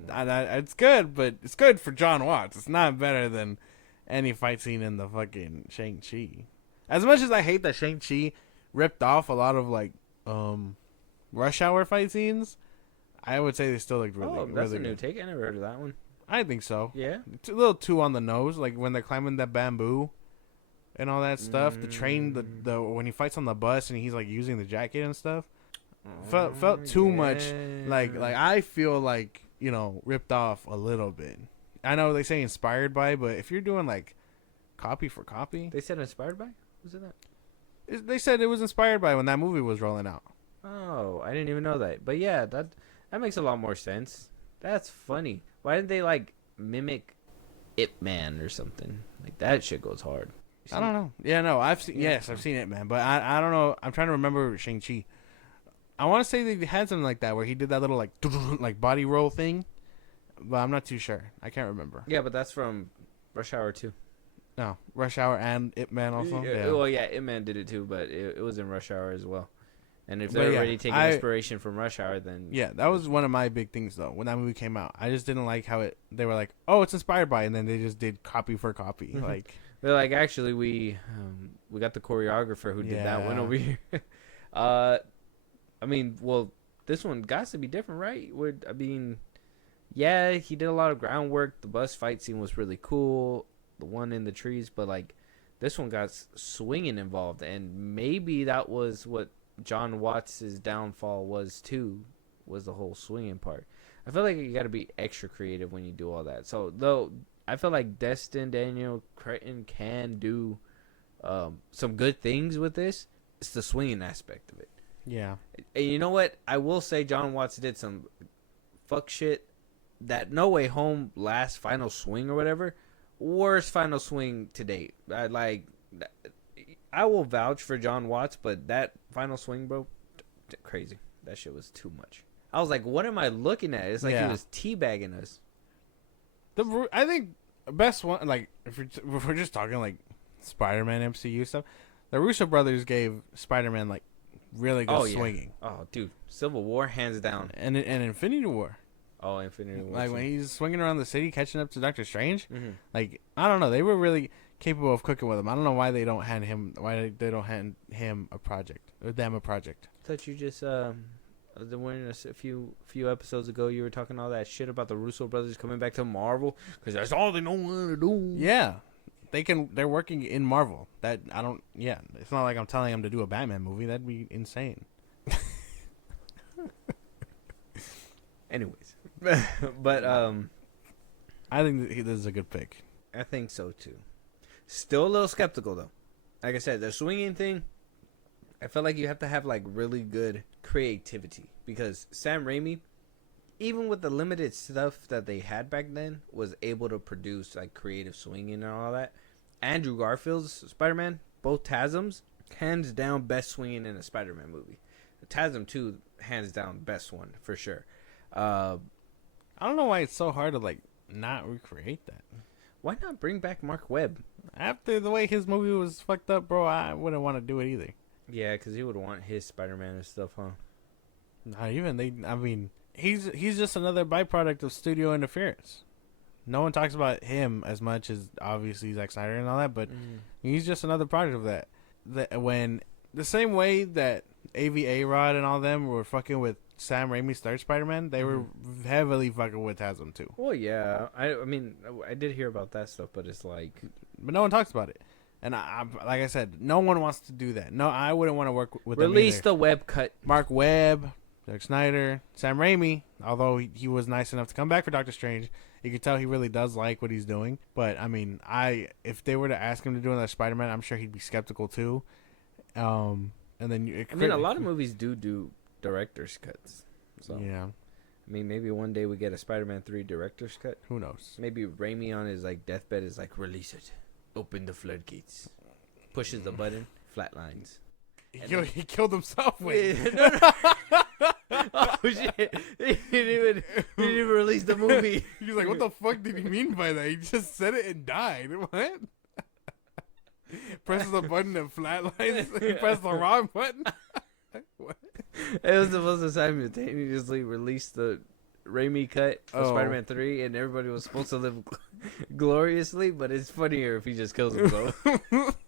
It's good, but it's good for John Watts. It's not better than any fight scene in the fucking Shang-Chi. As much as I hate that Shang-Chi ripped off a lot of like Rush Hour fight scenes, I would say they still look really. Oh, that's really a new good. take. I never heard of that one. I think so. Yeah. It's a little too on the nose, like when they're climbing that bamboo and all that stuff. The train, the when he fights on the bus and he's like using the jacket and stuff. Felt too much like I feel like ripped off a little bit. I know they say inspired by, but if you're doing like copy for copy, They said inspired by? Was it that? they said it was inspired by when that movie was rolling out. Oh, I didn't even know that. But yeah, that makes a lot more sense. That's funny. Why didn't they like mimic Ip Man or something? Like that shit goes hard. I don't know. Yeah, no, I've seen. Yes, I've seen it, man. But I don't know. I'm trying to remember Shang-Chi. I want to say they had something like that where he did that little like body roll thing, but I'm not too sure. I can't remember. Yeah, but that's from Rush Hour 2. No, Rush Hour and Ip Man also. Yeah. Well, yeah, Ip Man did it too, but it was in Rush Hour as well. And if But they're yeah, already taking inspiration from Rush Hour, then Yeah, that was one of my big things though. When that movie came out, I just didn't like how they were like, "Oh, it's inspired by," and then they just did copy for copy. Like, they're like, actually, we got the choreographer who did that one Yeah. over here. I mean, well, this one got to be different, right? I mean, yeah, he did a lot of groundwork. The bus fight scene was really cool. The one in the trees, but like, this one got swinging involved, and maybe that was what John Watts' downfall was too, was the whole swinging part. I feel like you got to be extra creative when you do all that. So though I feel like Destin Daniel Cretton can do some good things with this, it's the swinging aspect of it. yeah, And you know what? I will say John Watts did some fuck shit. That No Way Home last final swing or whatever, worst final swing to date. I will vouch for John Watts, but that final swing, bro, crazy. That shit was too much. I was like, what am I looking at? It's like Yeah. he was teabagging us. I think the best one, like if we're just talking like Spider-Man MCU stuff, the Russo brothers gave Spider-Man like really good swinging. Oh, dude, Civil War hands down. And Infinity War, Oh, Infinity War. like when he's swinging around the city catching up to Doctor Strange, Mhm. like I don't know, they were really capable of cooking with him. I don't know why they don't hand him a project or them a project. I thought you just a few episodes ago you were talking all that shit about the Russo brothers coming back to Marvel because that's all they know how to do. Yeah, they're working in Marvel. That I don't. Yeah, it's not like I'm telling them to do a Batman movie. That'd be insane. Anyways, but I think this is a good pick. I think so too. Still a little skeptical though. Like I said, the swinging thing, I feel like you have to have like really good creativity because Sam Raimi, even with the limited stuff that they had back then, was able to produce like creative swinging and all that. Andrew Garfield's Spider-Man, both TASMs, hands down best swinging in a Spider-Man movie. TASM 2, hands down best one for sure. I don't know why it's so hard to like not recreate that. Why not bring back Mark Webb? After the way his movie was fucked up, bro, I wouldn't want to do it either. Yeah, because he would want his Spider-Man and stuff, huh? Not even I mean, he's just another byproduct of studio interference. No one talks about him as much as obviously Zack Snyder and all that, but he's just another product of that. When the same way that AV Rod and all them were fucking with Sam Raimi's third Spider-Man, they were heavily fucking with TASM too. Well, yeah. I mean, I did hear about that stuff, but it's like... But no one talks about it. And I like I said, no one wants to do that. No, I wouldn't want to work with them Release either. the web cut. Mark Webb, Zack Snyder, Sam Raimi, although he was nice enough to come back for Doctor Strange, you can tell he really does like what he's doing. But, I mean, if they were to ask him to do another Spider-Man, I'm sure he'd be skeptical too. And then I mean, a lot of movies do director's cuts. So, yeah, I mean, maybe one day we get a Spider-Man 3 director's cut. who knows? Maybe Raimi on his like deathbed is like, release it. Open the floodgates. Pushes the button. Flatlines. He killed himself with No. Oh, shit. He didn't even release the movie. He's like, what the fuck did he mean by that? He just said it and died. What? Presses the button and flatlines. He pressed the wrong button. What? It was supposed to simultaneously release the Raimi cut for Oh. Spider-Man 3, and everybody was supposed to live gloriously, but it's funnier if he just kills himself.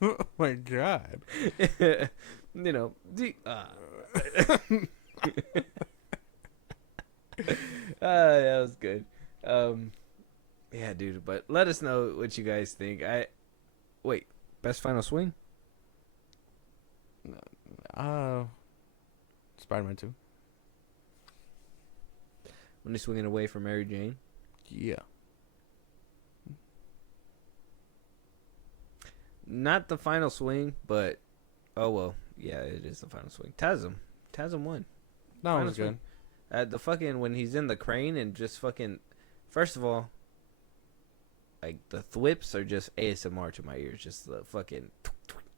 Oh my god. You know, that was good. Yeah, dude, but let us know what you guys think. Wait, best final swing? Spider-Man 2. When he's swinging away from Mary Jane? Yeah. Not the final swing, but oh well, yeah, it is the final swing. TASM won. That Final was swing. good. The fucking when he's in the crane and just fucking. First of all, like the thwips are just ASMR to my ears. Just the fucking.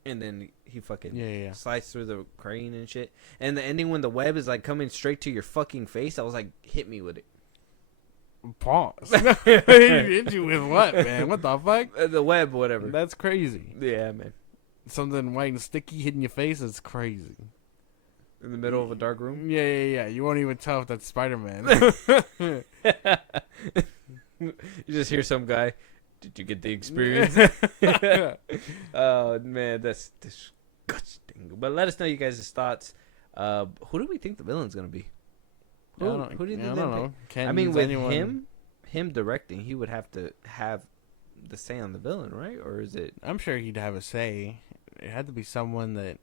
And then he fucking slides through the crane and shit. And the ending when the web is like coming straight to your fucking face, I was like, hit me with it. Pause. Hit you with what, man? What the fuck? The web, whatever. That's crazy. Yeah, man. Something white and sticky hitting your face is crazy. In the middle of a dark room? Yeah. You won't even tell if that's Spider-Man. You just hear some guy. Did you get the experience? Oh man, that's disgusting. But let us know you guys' thoughts. Who do we think the villain's gonna be? Who do you think? I don't know. I mean, with him directing, he would have to have the say on the villain, right? Or is it? I'm sure he'd have a say. It had to be someone that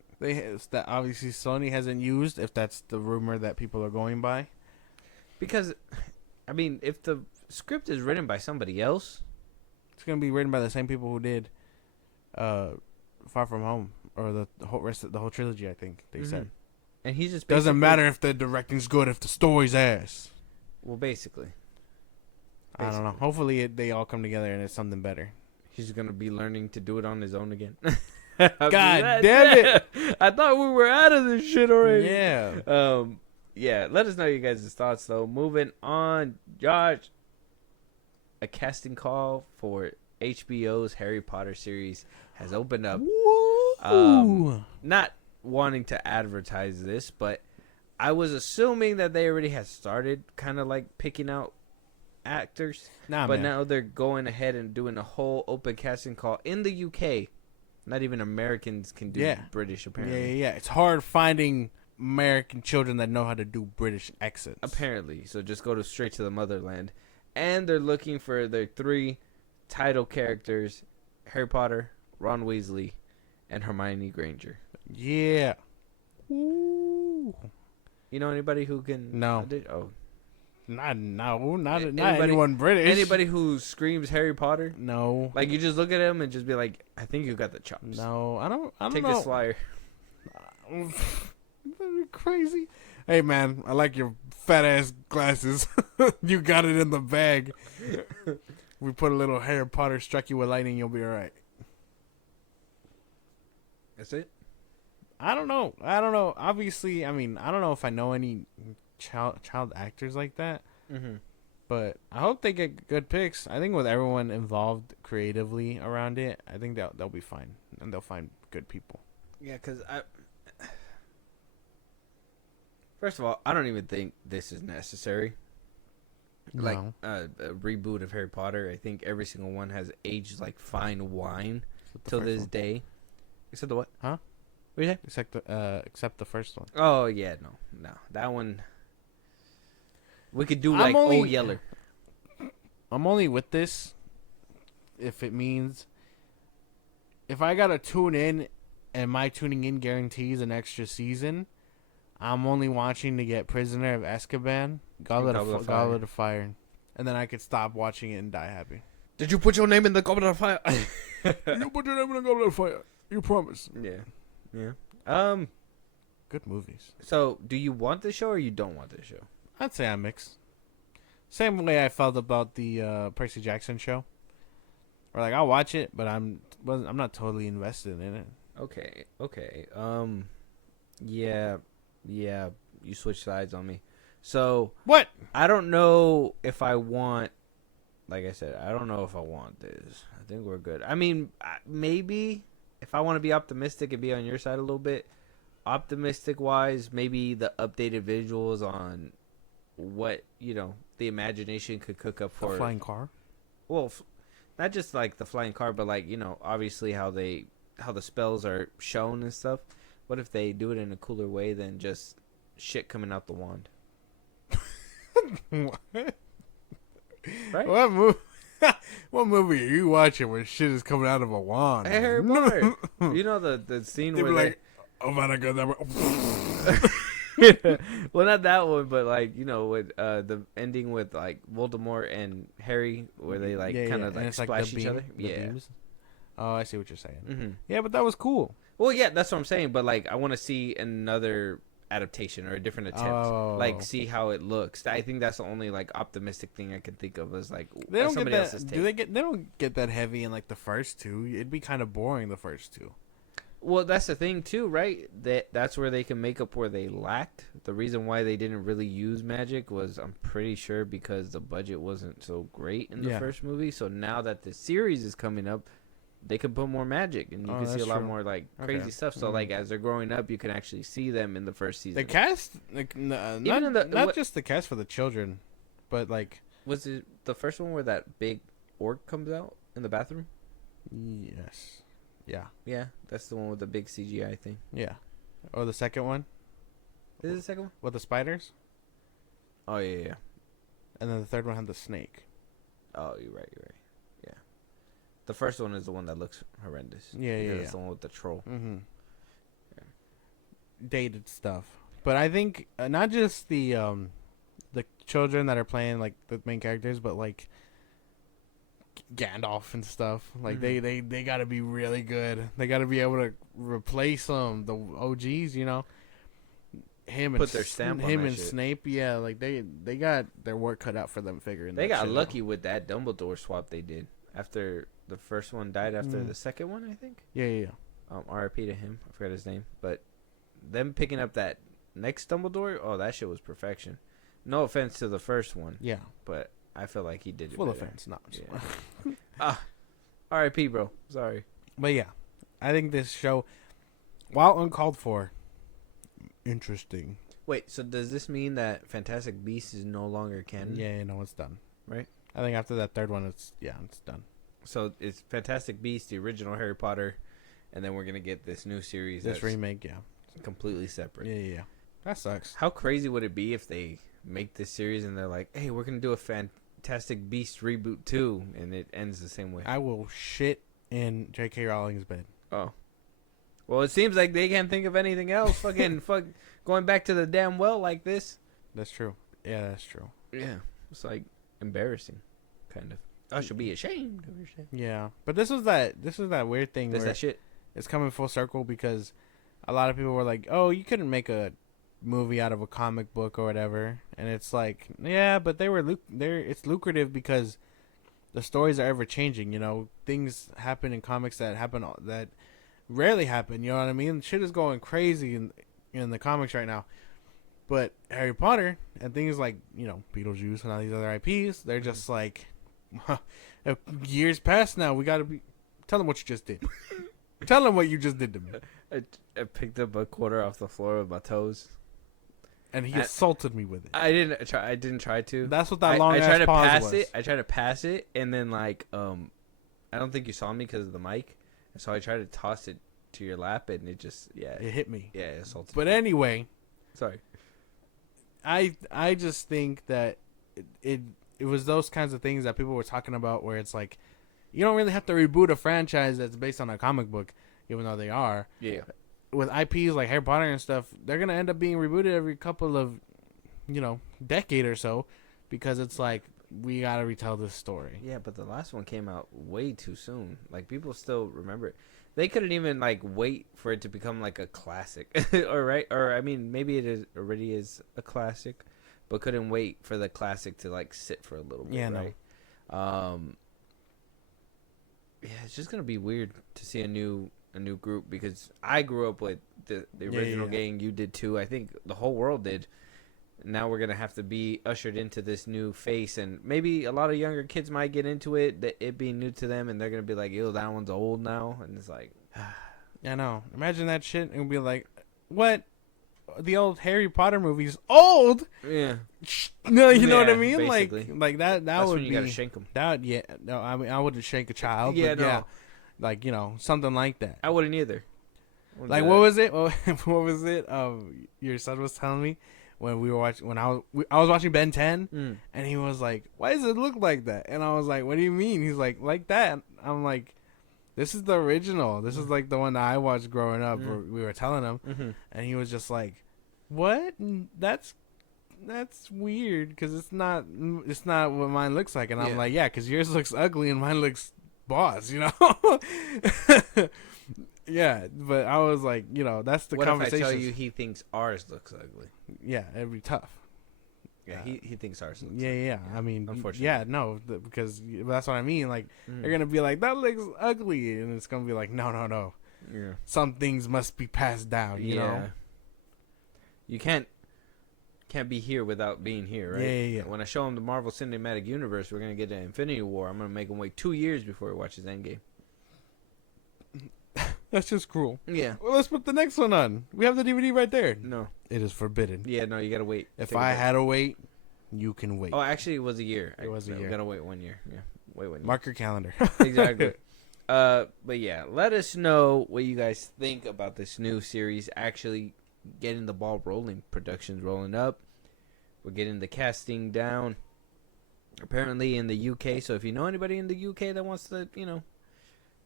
that obviously Sony hasn't used. If that's the rumor that people are going by. Because, I mean, if the script is written by somebody else. It's gonna be written by the same people who did Far From Home or the whole trilogy. I think they said. And he's just doesn't matter if the directing's good if the story's ass. Well, basically. I don't know. Hopefully they all come together and it's something better. He's gonna be learning to do it on his own again. God damn it! I thought we were out of this shit already. Yeah. Yeah. Let us know you guys' thoughts though. Moving on, Josh. A casting call for HBO's Harry Potter series has opened up. Not wanting to advertise this, but I was assuming that they already had started kind of like picking out actors. Now they're going ahead and doing a whole open casting call in the UK. Not even Americans can do British, apparently. Yeah. It's hard finding American children that know how to do British accents. Apparently. So just go straight to the motherland. And they're looking for their 3 title characters, Harry Potter, Ron Weasley, and Hermione Granger. Yeah. Ooh. You know anybody who can... No. Not anyone British. Anybody who screams Harry Potter? No. Like, you just look at him and just be like, I think you got the chops. No, I don't Take know. this flyer. That'd be crazy. Hey, man, I like your fat-ass glasses. You got it in the bag. We put a little Harry Potter, struck you with lightning, you'll be all right. That's it? I don't know. Obviously, I mean, I don't know if I know any child actors like that. Mm-hmm. But I hope they get good picks. I think with everyone involved creatively around it, I think they'll be fine. And they'll find good people. Yeah, because First of all, I don't even think this is necessary. No. Like a reboot of Harry Potter, I think every single one has aged like fine wine till this day. Except the what? Huh? What did you say? Except the first one. Oh yeah, no, that one. We could do like Old Yeller. I'm only with this if it means if I gotta tune in and my tuning in guarantees an extra season. I'm only watching to get Prisoner of Azkaban, Goblet of Fire, and then I could stop watching it and die happy. Did you put your name in the Goblet of Fire? You put your name in the Goblet of Fire. You promise. Yeah. Good movies. So, do you want this show or you don't want this show? I'd say I'm mixed. Same way I felt about the Percy Jackson show. Or like I'll watch it, but I'm not totally invested in it. Okay. Yeah, you switched sides on me. So what? I don't know if I want. Like I said, I don't know if I want this. I think we're good. I mean, maybe if I want to be optimistic and be on your side a little bit, optimistic wise, maybe the updated visuals on what the imagination could cook up for a flying car. Well, not just like the flying car, but like obviously how the spells are shown and stuff. What if they do it in a cooler way than just shit coming out the wand? What? Right? What movie are you watching where shit is coming out of a wand? Hey, Harry Potter. You know the scene where like, oh my god, well, not that one, but like with the ending with like Voldemort and Harry, where they like kind of like splash each other. Yeah. Beams. Oh, I see what you're saying. Mm-hmm. Yeah, but that was cool. Well, yeah, that's what I'm saying. But like, I want to see another adaptation or a different attempt. Oh. Like, see how it looks. I think that's the only like optimistic thing I can think of is like They don't somebody get else's that. take. They don't get that heavy in like the first two. It'd be kind of boring the first two. Well, that's the thing too, right? That's where they can make up where they lacked. The reason why they didn't really use magic was, I'm pretty sure, because the budget wasn't so great in the first movie. So now that the series is coming up, they can put more magic, and you can see a lot more like crazy stuff. So like as they're growing up, you can actually see them in the first season. The cast, like, not just the cast for the children, but like, was it the first one where that big orc comes out in the bathroom? Yes. Yeah. Yeah, that's the one with the big CGI thing. Yeah. Or the second one? Is it the second one? With the spiders? Oh, yeah. And then the third one had the snake. Oh, you're right. Yeah. The first one is the one that looks horrendous. Yeah. It's the one with the troll. Mm-hmm. Yeah. Dated stuff. But I think not just the children that are playing, like, the main characters, but, like, Gandalf and stuff, like they got to be really good. They got to be able to replace the OGs, you know. Put their stamp on that and shit. Snape, yeah, like they got their work cut out for them figuring. They that got shit lucky out. with that Dumbledore swap they did after the first one died. After the second one, I think. Yeah. R.I.P. to him. I forgot his name, but them picking up that next Dumbledore, oh, that shit was perfection. No offense to the first one, Yeah, but I feel like he did it full better. offense, not. Yeah. R.I.P. bro. Sorry. But yeah, I think this show, while uncalled for, interesting. Wait, so does this mean that Fantastic Beasts is no longer canon? Yeah, no, it's done. Right? I think after that third one, it's done. So it's Fantastic Beasts, the original Harry Potter, and then we're gonna get this new series. This that's remake, yeah, completely separate. yeah. That sucks. How crazy would it be if they make this series and they're like, "Hey, we're gonna do a Fantastic Beasts reboot too," and it ends the same way? I will shit in J.K. Rowling's bed. Oh, well, it seems like they can't think of anything else. Fuck, going back to the damn well like this. That's true. Yeah, that's true. Yeah, it's like embarrassing, kind of. I should be ashamed of yourself. Yeah, but this was that weird thing That's where that shit. it's coming full circle because a lot of people were like, "Oh, you couldn't make a movie out of a comic book or whatever," and it's like, yeah, but it's lucrative because the stories are ever changing. You know, things happen in comics that rarely happen. You know what I mean? Shit is going crazy in the comics right now. But Harry Potter and things like, you know, Beetlejuice and all these other IPs, they're just like, years past now. We gotta tell them what you just did. Tell them what you just did to me. I picked up a quarter off the floor with my toes. And he assaulted me with it. I didn't try to. That's what that long ass pause was. I tried to pass it, and then like I don't think you saw me because of the mic, so I tried to toss it to your lap, and it just It hit me. Yeah, it assaulted. But anyway, sorry. I just think that it was those kinds of things that people were talking about, where it's like, you don't really have to reboot a franchise that's based on a comic book, even though they are. Yeah. With IPs like Harry Potter and stuff, they're gonna end up being rebooted every couple of, decade or so, because it's like, we gotta retell this story. Yeah, but the last one came out way too soon. Like, people still remember it. They couldn't even like wait for it to become like a classic, or I mean, maybe it already is a classic, but couldn't wait for the classic to like sit for a little bit. Yeah, right? Yeah, it's just gonna be weird to see a new group, because I grew up with the original gang. You did too. I think the whole world did. Now we're gonna have to be ushered into this new face, and maybe a lot of younger kids might get into it, that it being new to them, and they're gonna be like, "Ew, that one's old now," and it's like, I know. Imagine that shit and be like, what? The old Harry Potter movies old? yeah. No, you know what I mean? Basically. Like that. That's would when you be. gotta shake them. That yeah. No, I mean I wouldn't shake a child. Yeah, but no. yeah, like something like that. I wouldn't either. Like what was it? What was it? Your son was telling me when we were watching. When I was watching Ben 10, and he was like, "Why does it look like that?" And I was like, "What do you mean?" He's like that. I'm like, "This is the original. This is like the one that I watched growing up." Where we were telling him, and he was just like, "What? That's weird, because it's not what mine looks like." And I'm like, "Yeah, because yours looks ugly and mine looks boss." Yeah, but I was like, that's the What if I conversation. tell you he thinks ours looks ugly? Yeah, it'd be tough. Yeah, he thinks ours looks Yeah, ugly. yeah. I mean, Unfortunately. yeah, no, because that's what I mean. Like, they're gonna be like, that looks ugly, and it's gonna be like, no. Yeah. Some things must be passed down. You know. You can't be here without being here, right? Yeah. When I show him the Marvel Cinematic Universe, we're gonna get an Infinity War. I'm gonna make him wait 2 years before he watches Endgame. That's just cruel. Yeah. Well, let's put the next one on. We have the DVD right there. No. It is forbidden. Yeah, no, you gotta wait. If I had to wait, you can wait. Oh, actually, it was a year. It was a year. We gotta wait 1 year. Yeah, wait 1 year. Mark your calendar. Exactly. But yeah, let us know what you guys think about this new series actually getting the ball rolling. Production's rolling up. We're getting the casting down. Apparently in the UK. So if you know anybody in the UK that wants to,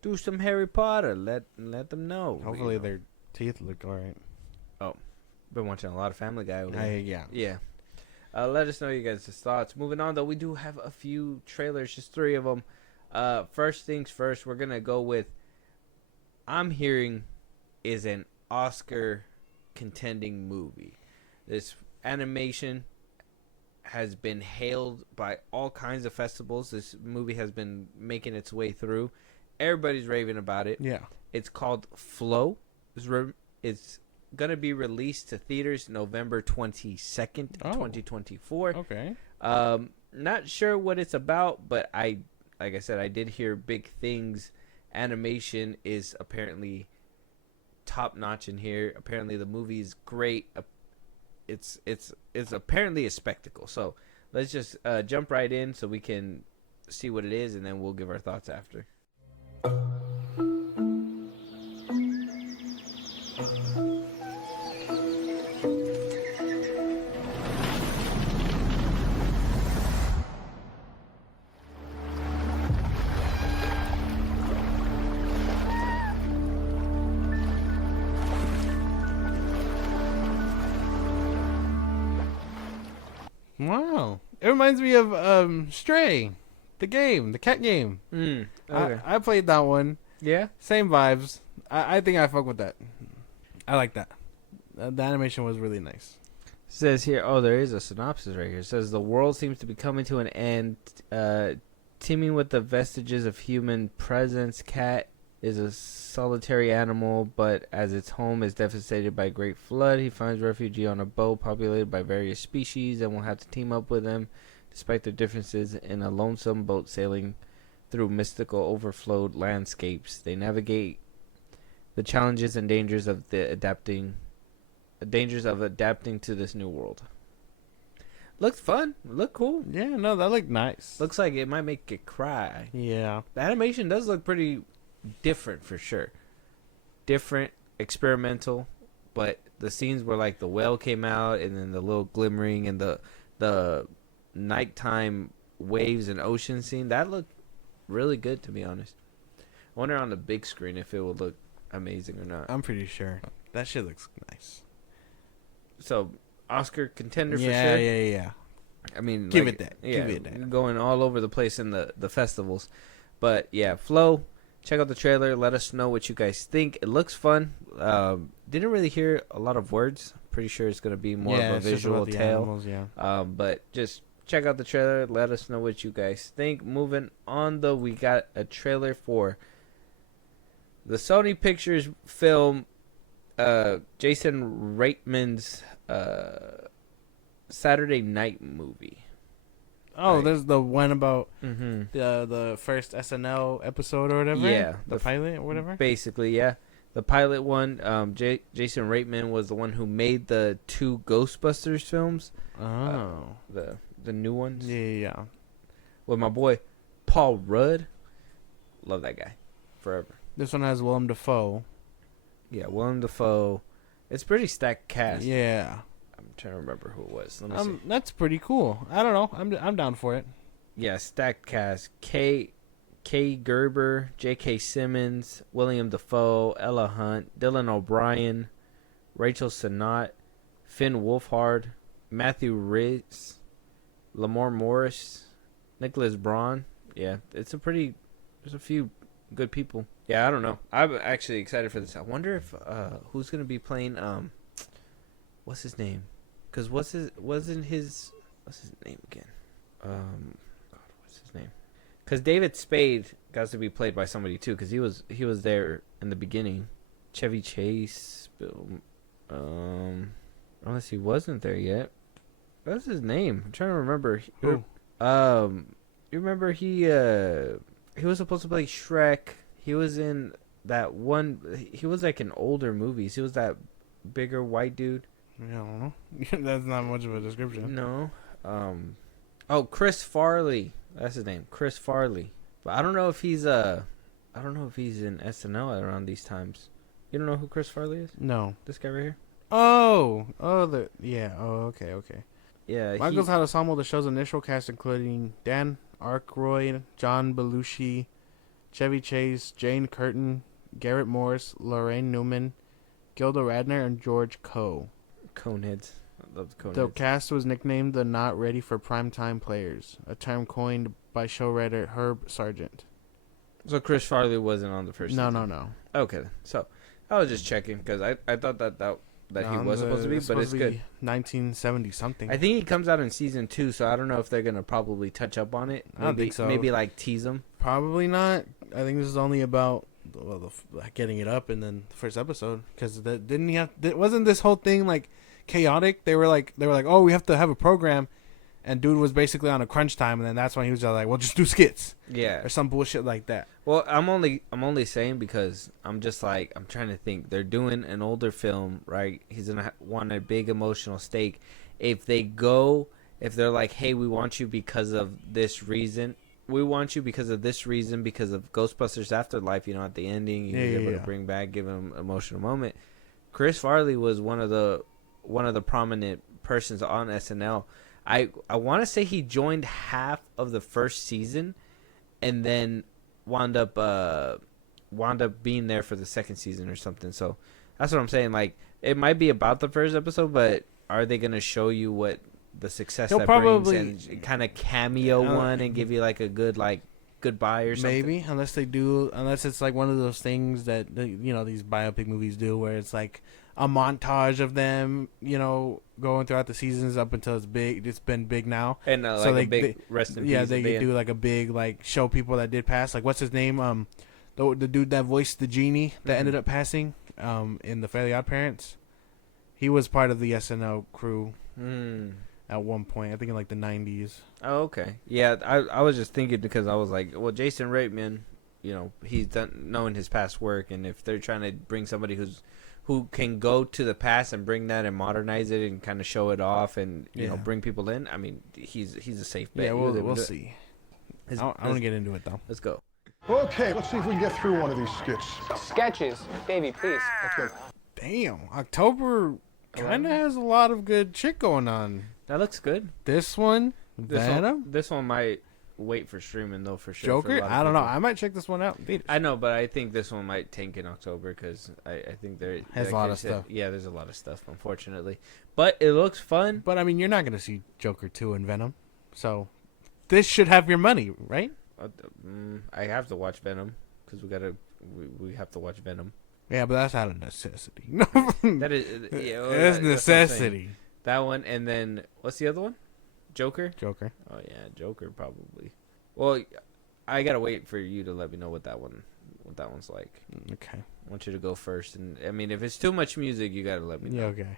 do some Harry Potter, let them know. Hopefully their teeth look all right. Been watching a lot of Family Guy over there. Yeah. Let us know you guys' thoughts. Moving on, though, we do have a few trailers, just 3 of them. First things first, we're going to go with, I'm hearing, is an Oscar contending movie. This animation has been hailed by all kinds of festivals. This movie has been making its way through. Everybody's raving about it. Yeah. It's called Flow. It's going to be released to theaters November 22nd, 2024. Okay. Not sure what it's about, but like I said, I did hear big things. Animation is apparently top notch in here. Apparently the movie is great. It's apparently a spectacle. So let's just jump right in so we can see what it is, and then we'll give our thoughts after. Wow. It reminds me of Stray, the cat game. Okay. I played that one. Yeah? Same vibes. I think I fuck with that. I like that. The animation was really nice. Says here, there is a synopsis right here. It says the world seems to be coming to an end, teeming with the vestiges of human presence. Cat is a solitary animal, but as its home is devastated by a great flood, he finds refuge on a boat populated by various species and will have to team up with them, despite their differences, in a lonesome boat sailing through mystical, overflowed landscapes. They navigate the challenges and dangers of adapting to this new world. Looks fun. Look cool. Yeah, no, that looked nice. Looks like it might make you cry. Yeah. The animation does look pretty different for sure. Different, experimental, but the scenes where like the whale came out and then the little glimmering and the nighttime waves and ocean scene, that looked really good, to be honest. I wonder on the big screen if it would look amazing or not. I'm pretty sure. That shit looks nice. So, Oscar contender for sure. Yeah. I mean, Give it that. Yeah, Give it that. Going all over the place in the festivals. But yeah, Flow, check out the trailer. Let us know what you guys think. It looks fun. Didn't really hear a lot of words. Pretty sure it's going to be more of a visual tale. Animals, yeah. But just check out the trailer. Let us know what you guys think. Moving on, though, we got a trailer for the Sony Pictures film, Jason Reitman's Saturday Night movie. Oh, Right. there's the one about Mm-hmm. the first SNL episode or whatever. Yeah, the pilot or whatever. Basically, yeah. The pilot one, Jason Reitman was the one who made the 2 Ghostbusters films. Oh, The new ones. yeah. With my boy Paul Rudd. Love that guy. Forever. This one has Willem Dafoe. Yeah, Willem Dafoe. It's pretty stacked cast. Yeah. I'm trying to remember who it was. Let me see. That's pretty cool. I don't know. I'm down for it. Yeah, stacked cast. Kay Gerber, J.K. Simmons, William Dafoe, Ella Hunt, Dylan O'Brien, Rachel Sennott, Finn Wolfhard, Matthew Rhys, Lamar Morris, Nicholas Braun. Yeah, there's a few good people. Yeah, I don't know. I'm actually excited for this. I wonder if who's gonna be playing what's his name? Because what's his name again? God, what's his name? Because David Spade got to be played by somebody too. Because he was there in the beginning. Chevy Chase, Bill, unless he wasn't there yet. What's his name? I'm trying to remember. Who? You remember he was supposed to play Shrek. He was in that one. He was like in older movies. He was that bigger white dude. I don't know. That's not much of a description. No. Oh, Chris Farley. That's his name, Chris Farley. But I don't know if he's in SNL around these times. You don't know who Chris Farley is? No. This guy right here. Okay. Yeah. Michael's had ensemble of the show's initial cast, including Dan Aykroyd, John Belushi, Chevy Chase, Jane Curtin, Garrett Morris, Lorraine Newman, Gilda Radner, and George Coe. Coneheads. I love the Coneheads. The cast was nicknamed the Not Ready for Primetime Players, a term coined by show writer Herb Sargent. So Chris Farley wasn't on the first season? No. Okay, so I was just checking because I thought that he was supposed to be, but it's good. 1970 something. I think he comes out in season 2, so I don't know if they're gonna probably touch up on it. Maybe, I don't think so. Maybe like tease him. Probably not. I think this is only about getting it up and then the first episode, because wasn't this whole thing like chaotic? They were like, oh, we have to have a program, and dude was basically on a crunch time, and then that's when he was just like, well, just do skits, or some bullshit like that. Well, I'm only saying because I'm just like, I'm trying to think. They're doing an older film, right? He's gonna want a big emotional stake. If they're like, hey, we want you because of this reason. We want you because of this reason, because of Ghostbusters Afterlife. At the ending, you're able to bring back, give him an emotional moment. Chris Farley was one of the prominent persons on SNL. I want to say he joined half of the first season, and then wound up being there for the second season or something. So that's what I'm saying. Like, it might be about the first episode, but are they gonna show you what the success He'll that probably brings and kind of cameo one and give you like a good goodbye or something? Maybe, unless it's like one of those things that these biopic movies do, where it's like a montage of them, going throughout the seasons up until it's big. It's been big now, and so like a big rest in peace. Yeah, they could do like a big show people that did pass. Like, what's his name? The dude that voiced the genie that ended up passing in the Fairly Odd Parents. He was part of the SNL crew at one point. I think in like the 90s. Oh, okay. Yeah, I was just thinking because I was like, well, Jason Reitman, he's knowing his past work, and if they're trying to bring somebody who can go to the past and bring that and modernize it and kind of show it off and bring people in. I mean, he's a safe bet. Yeah, we'll see. I want to get into it though. Let's go. Okay, let's see if we can get through one of these skits. Sketches, Davey, please. Okay. Damn, October kind of has a lot of good shit going on. That looks good. This one, Venom. This one might wait for streaming though, for sure. Joker. I don't know. I might check this one out. I know, but I think this one might tank in October because I think there has a lot of stuff. Yeah, there's a lot of stuff, unfortunately. But it looks fun. But I mean, you're not gonna see Joker 2 and Venom, so this should have your money, right? I have to watch Venom because we have to watch Venom. Yeah, but that's out of necessity. That is, it's necessity. That one, and then what's the other one? Joker. Oh yeah, Joker probably. Well, I gotta wait for you to let me know what that one's like. Okay. I want you to go first, and I mean, if it's too much music, you gotta let me know. Yeah, okay.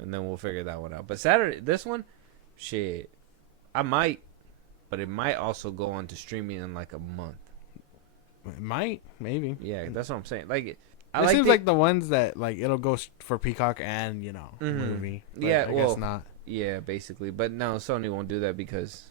And then we'll figure that one out. But Saturday, this one, shit, I might, but it might also go on to streaming in like a month. It might, maybe. Yeah, that's what I'm saying. Like, it seems like the ones that it'll go for Peacock and movie. But yeah, I guess not. Yeah, basically. But no, Sony won't do that because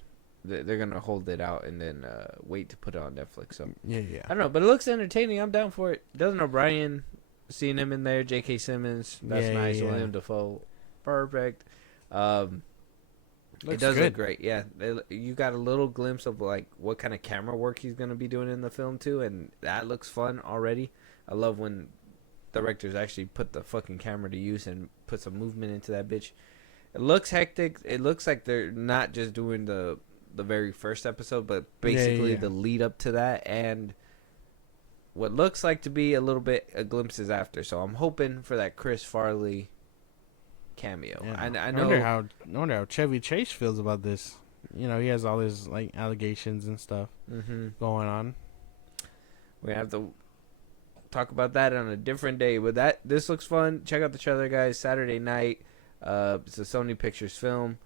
they're gonna hold it out and then wait to put it on Netflix. So yeah. I don't know, but it looks entertaining. I'm down for it. Doesn't O'Brien, seeing him in there, J.K. Simmons, that's nice. Yeah. William Dafoe, perfect. It does good. look great. Yeah, you got a little glimpse of like what kind of camera work he's gonna be doing in the film too, and that looks fun already. I love when directors actually put the fucking camera to use and put some movement into that bitch. It looks hectic. It looks like they're not just doing the very first episode, but basically the lead up to that and what looks like to be a little bit of glimpses after. So I'm hoping for that Chris Farley cameo. Yeah. I I know. wonder how Chevy Chase feels about this. You know, he has all his like allegations and stuff going on. We have to talk about that on a different day. But this looks fun. Check out the trailer, guys. Saturday night. It's a Sony Pictures film.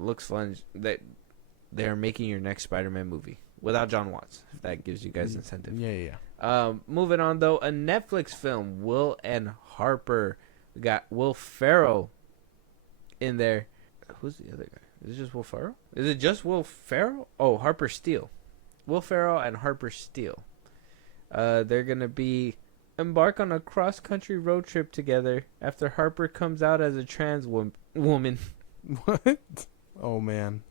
Looks fun. They're making your next Spider-Man movie without John Watts. If that gives you guys incentive. Yeah. Moving on though, a Netflix film, Will and Harper. We got Will Ferrell in there. Who's the other guy? Is it just Will Ferrell? Is it just Will Ferrell? Oh, Harper Steele. Will Ferrell and Harper Steele. They're gonna embark on a cross-country road trip together after Harper comes out as a trans woman. What? Oh man.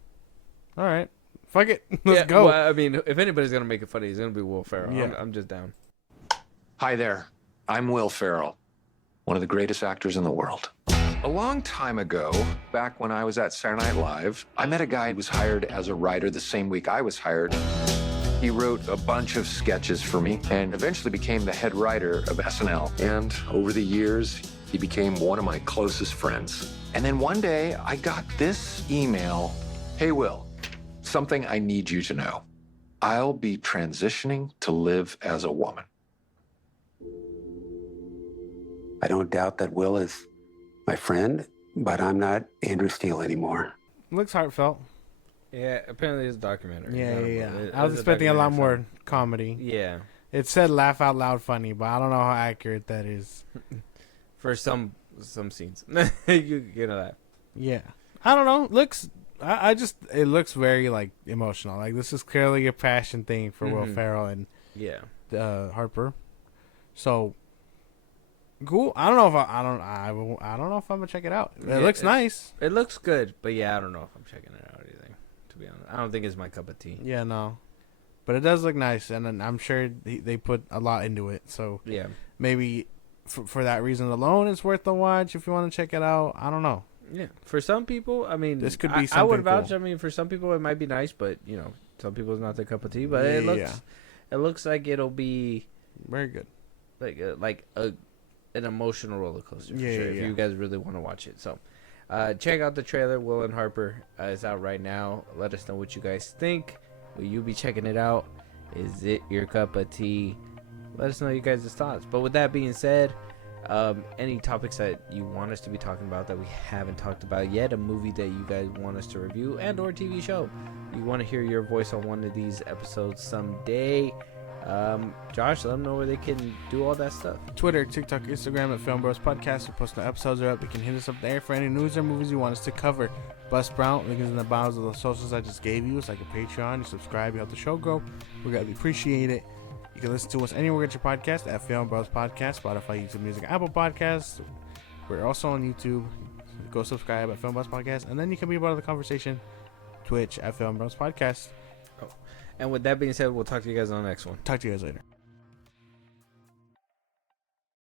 All right. Fuck it. Let's go. Well, I mean, if anybody's gonna make it funny, it's gonna be Will Ferrell. Yeah. I'm just down. Hi there. I'm Will Ferrell, one of the greatest actors in the world. A long time ago, back when I was at Saturday Night Live, I met a guy who was hired as a writer the same week I was hired. He wrote a bunch of sketches for me and eventually became the head writer of SNL. And over the years, he became one of my closest friends. And then one day, I got this email. Hey, Will, something I need you to know. I'll be transitioning to live as a woman. I don't doubt that Will is my friend, but I'm not Andrew Steele anymore. Looks heartfelt. Yeah, apparently it's a documentary. Yeah. I was expecting a lot more comedy. Yeah. It said laugh out loud funny, but I don't know how accurate that is. For some scenes. you know that. Yeah. I don't know. It looks very like emotional. Like this is clearly a passion thing for Will Ferrell and Harper. So cool. I don't know if I don't know if I'm gonna check it out. It looks nice. It looks good, but yeah, I don't know if I'm checking it out either. To be honest, I don't think it's my cup of tea. Yeah, no. But it does look nice, and I'm sure they put a lot into it. So yeah, maybe for that reason alone, it's worth the watch if you want to check it out. I don't know. Yeah, for some people, I mean, this could be something I would vouch. cool. I mean, for some people, it might be nice, but you know, some people it's not their cup of tea. But it looks like it'll be very good, like an emotional roller coaster for sure. Yeah. If you guys really want to watch it, so check out the trailer. Will and Harper is out right now. Let us know what you guys think. Will you be checking it out? Is it your cup of tea? Let us know you guys' thoughts. But with that being said, any topics that you want us to be talking about that we haven't talked about yet, a movie that you guys want us to review, and or TV show you want to hear your voice on one of these episodes someday, Josh, let them know where they can do all that stuff. Twitter, TikTok, Instagram at FIlmBros Podcast. We post no episodes are up. You can hit us up there for any news or movies you want us to cover. Bust Brown, link is in the bios of the socials I just gave you. It's like a Patreon. You subscribe, you help the show grow. We greatly appreciate it. You can listen to us anywhere you get your podcast at FIlmBros Podcast, Spotify, YouTube Music, Apple Podcasts. We're also on YouTube. Go subscribe at FIlmBros Podcast, and then you can be part of the conversation. Twitch at FIlmBros Podcast. And with that being said, we'll talk to you guys on the next one. Talk to you guys later.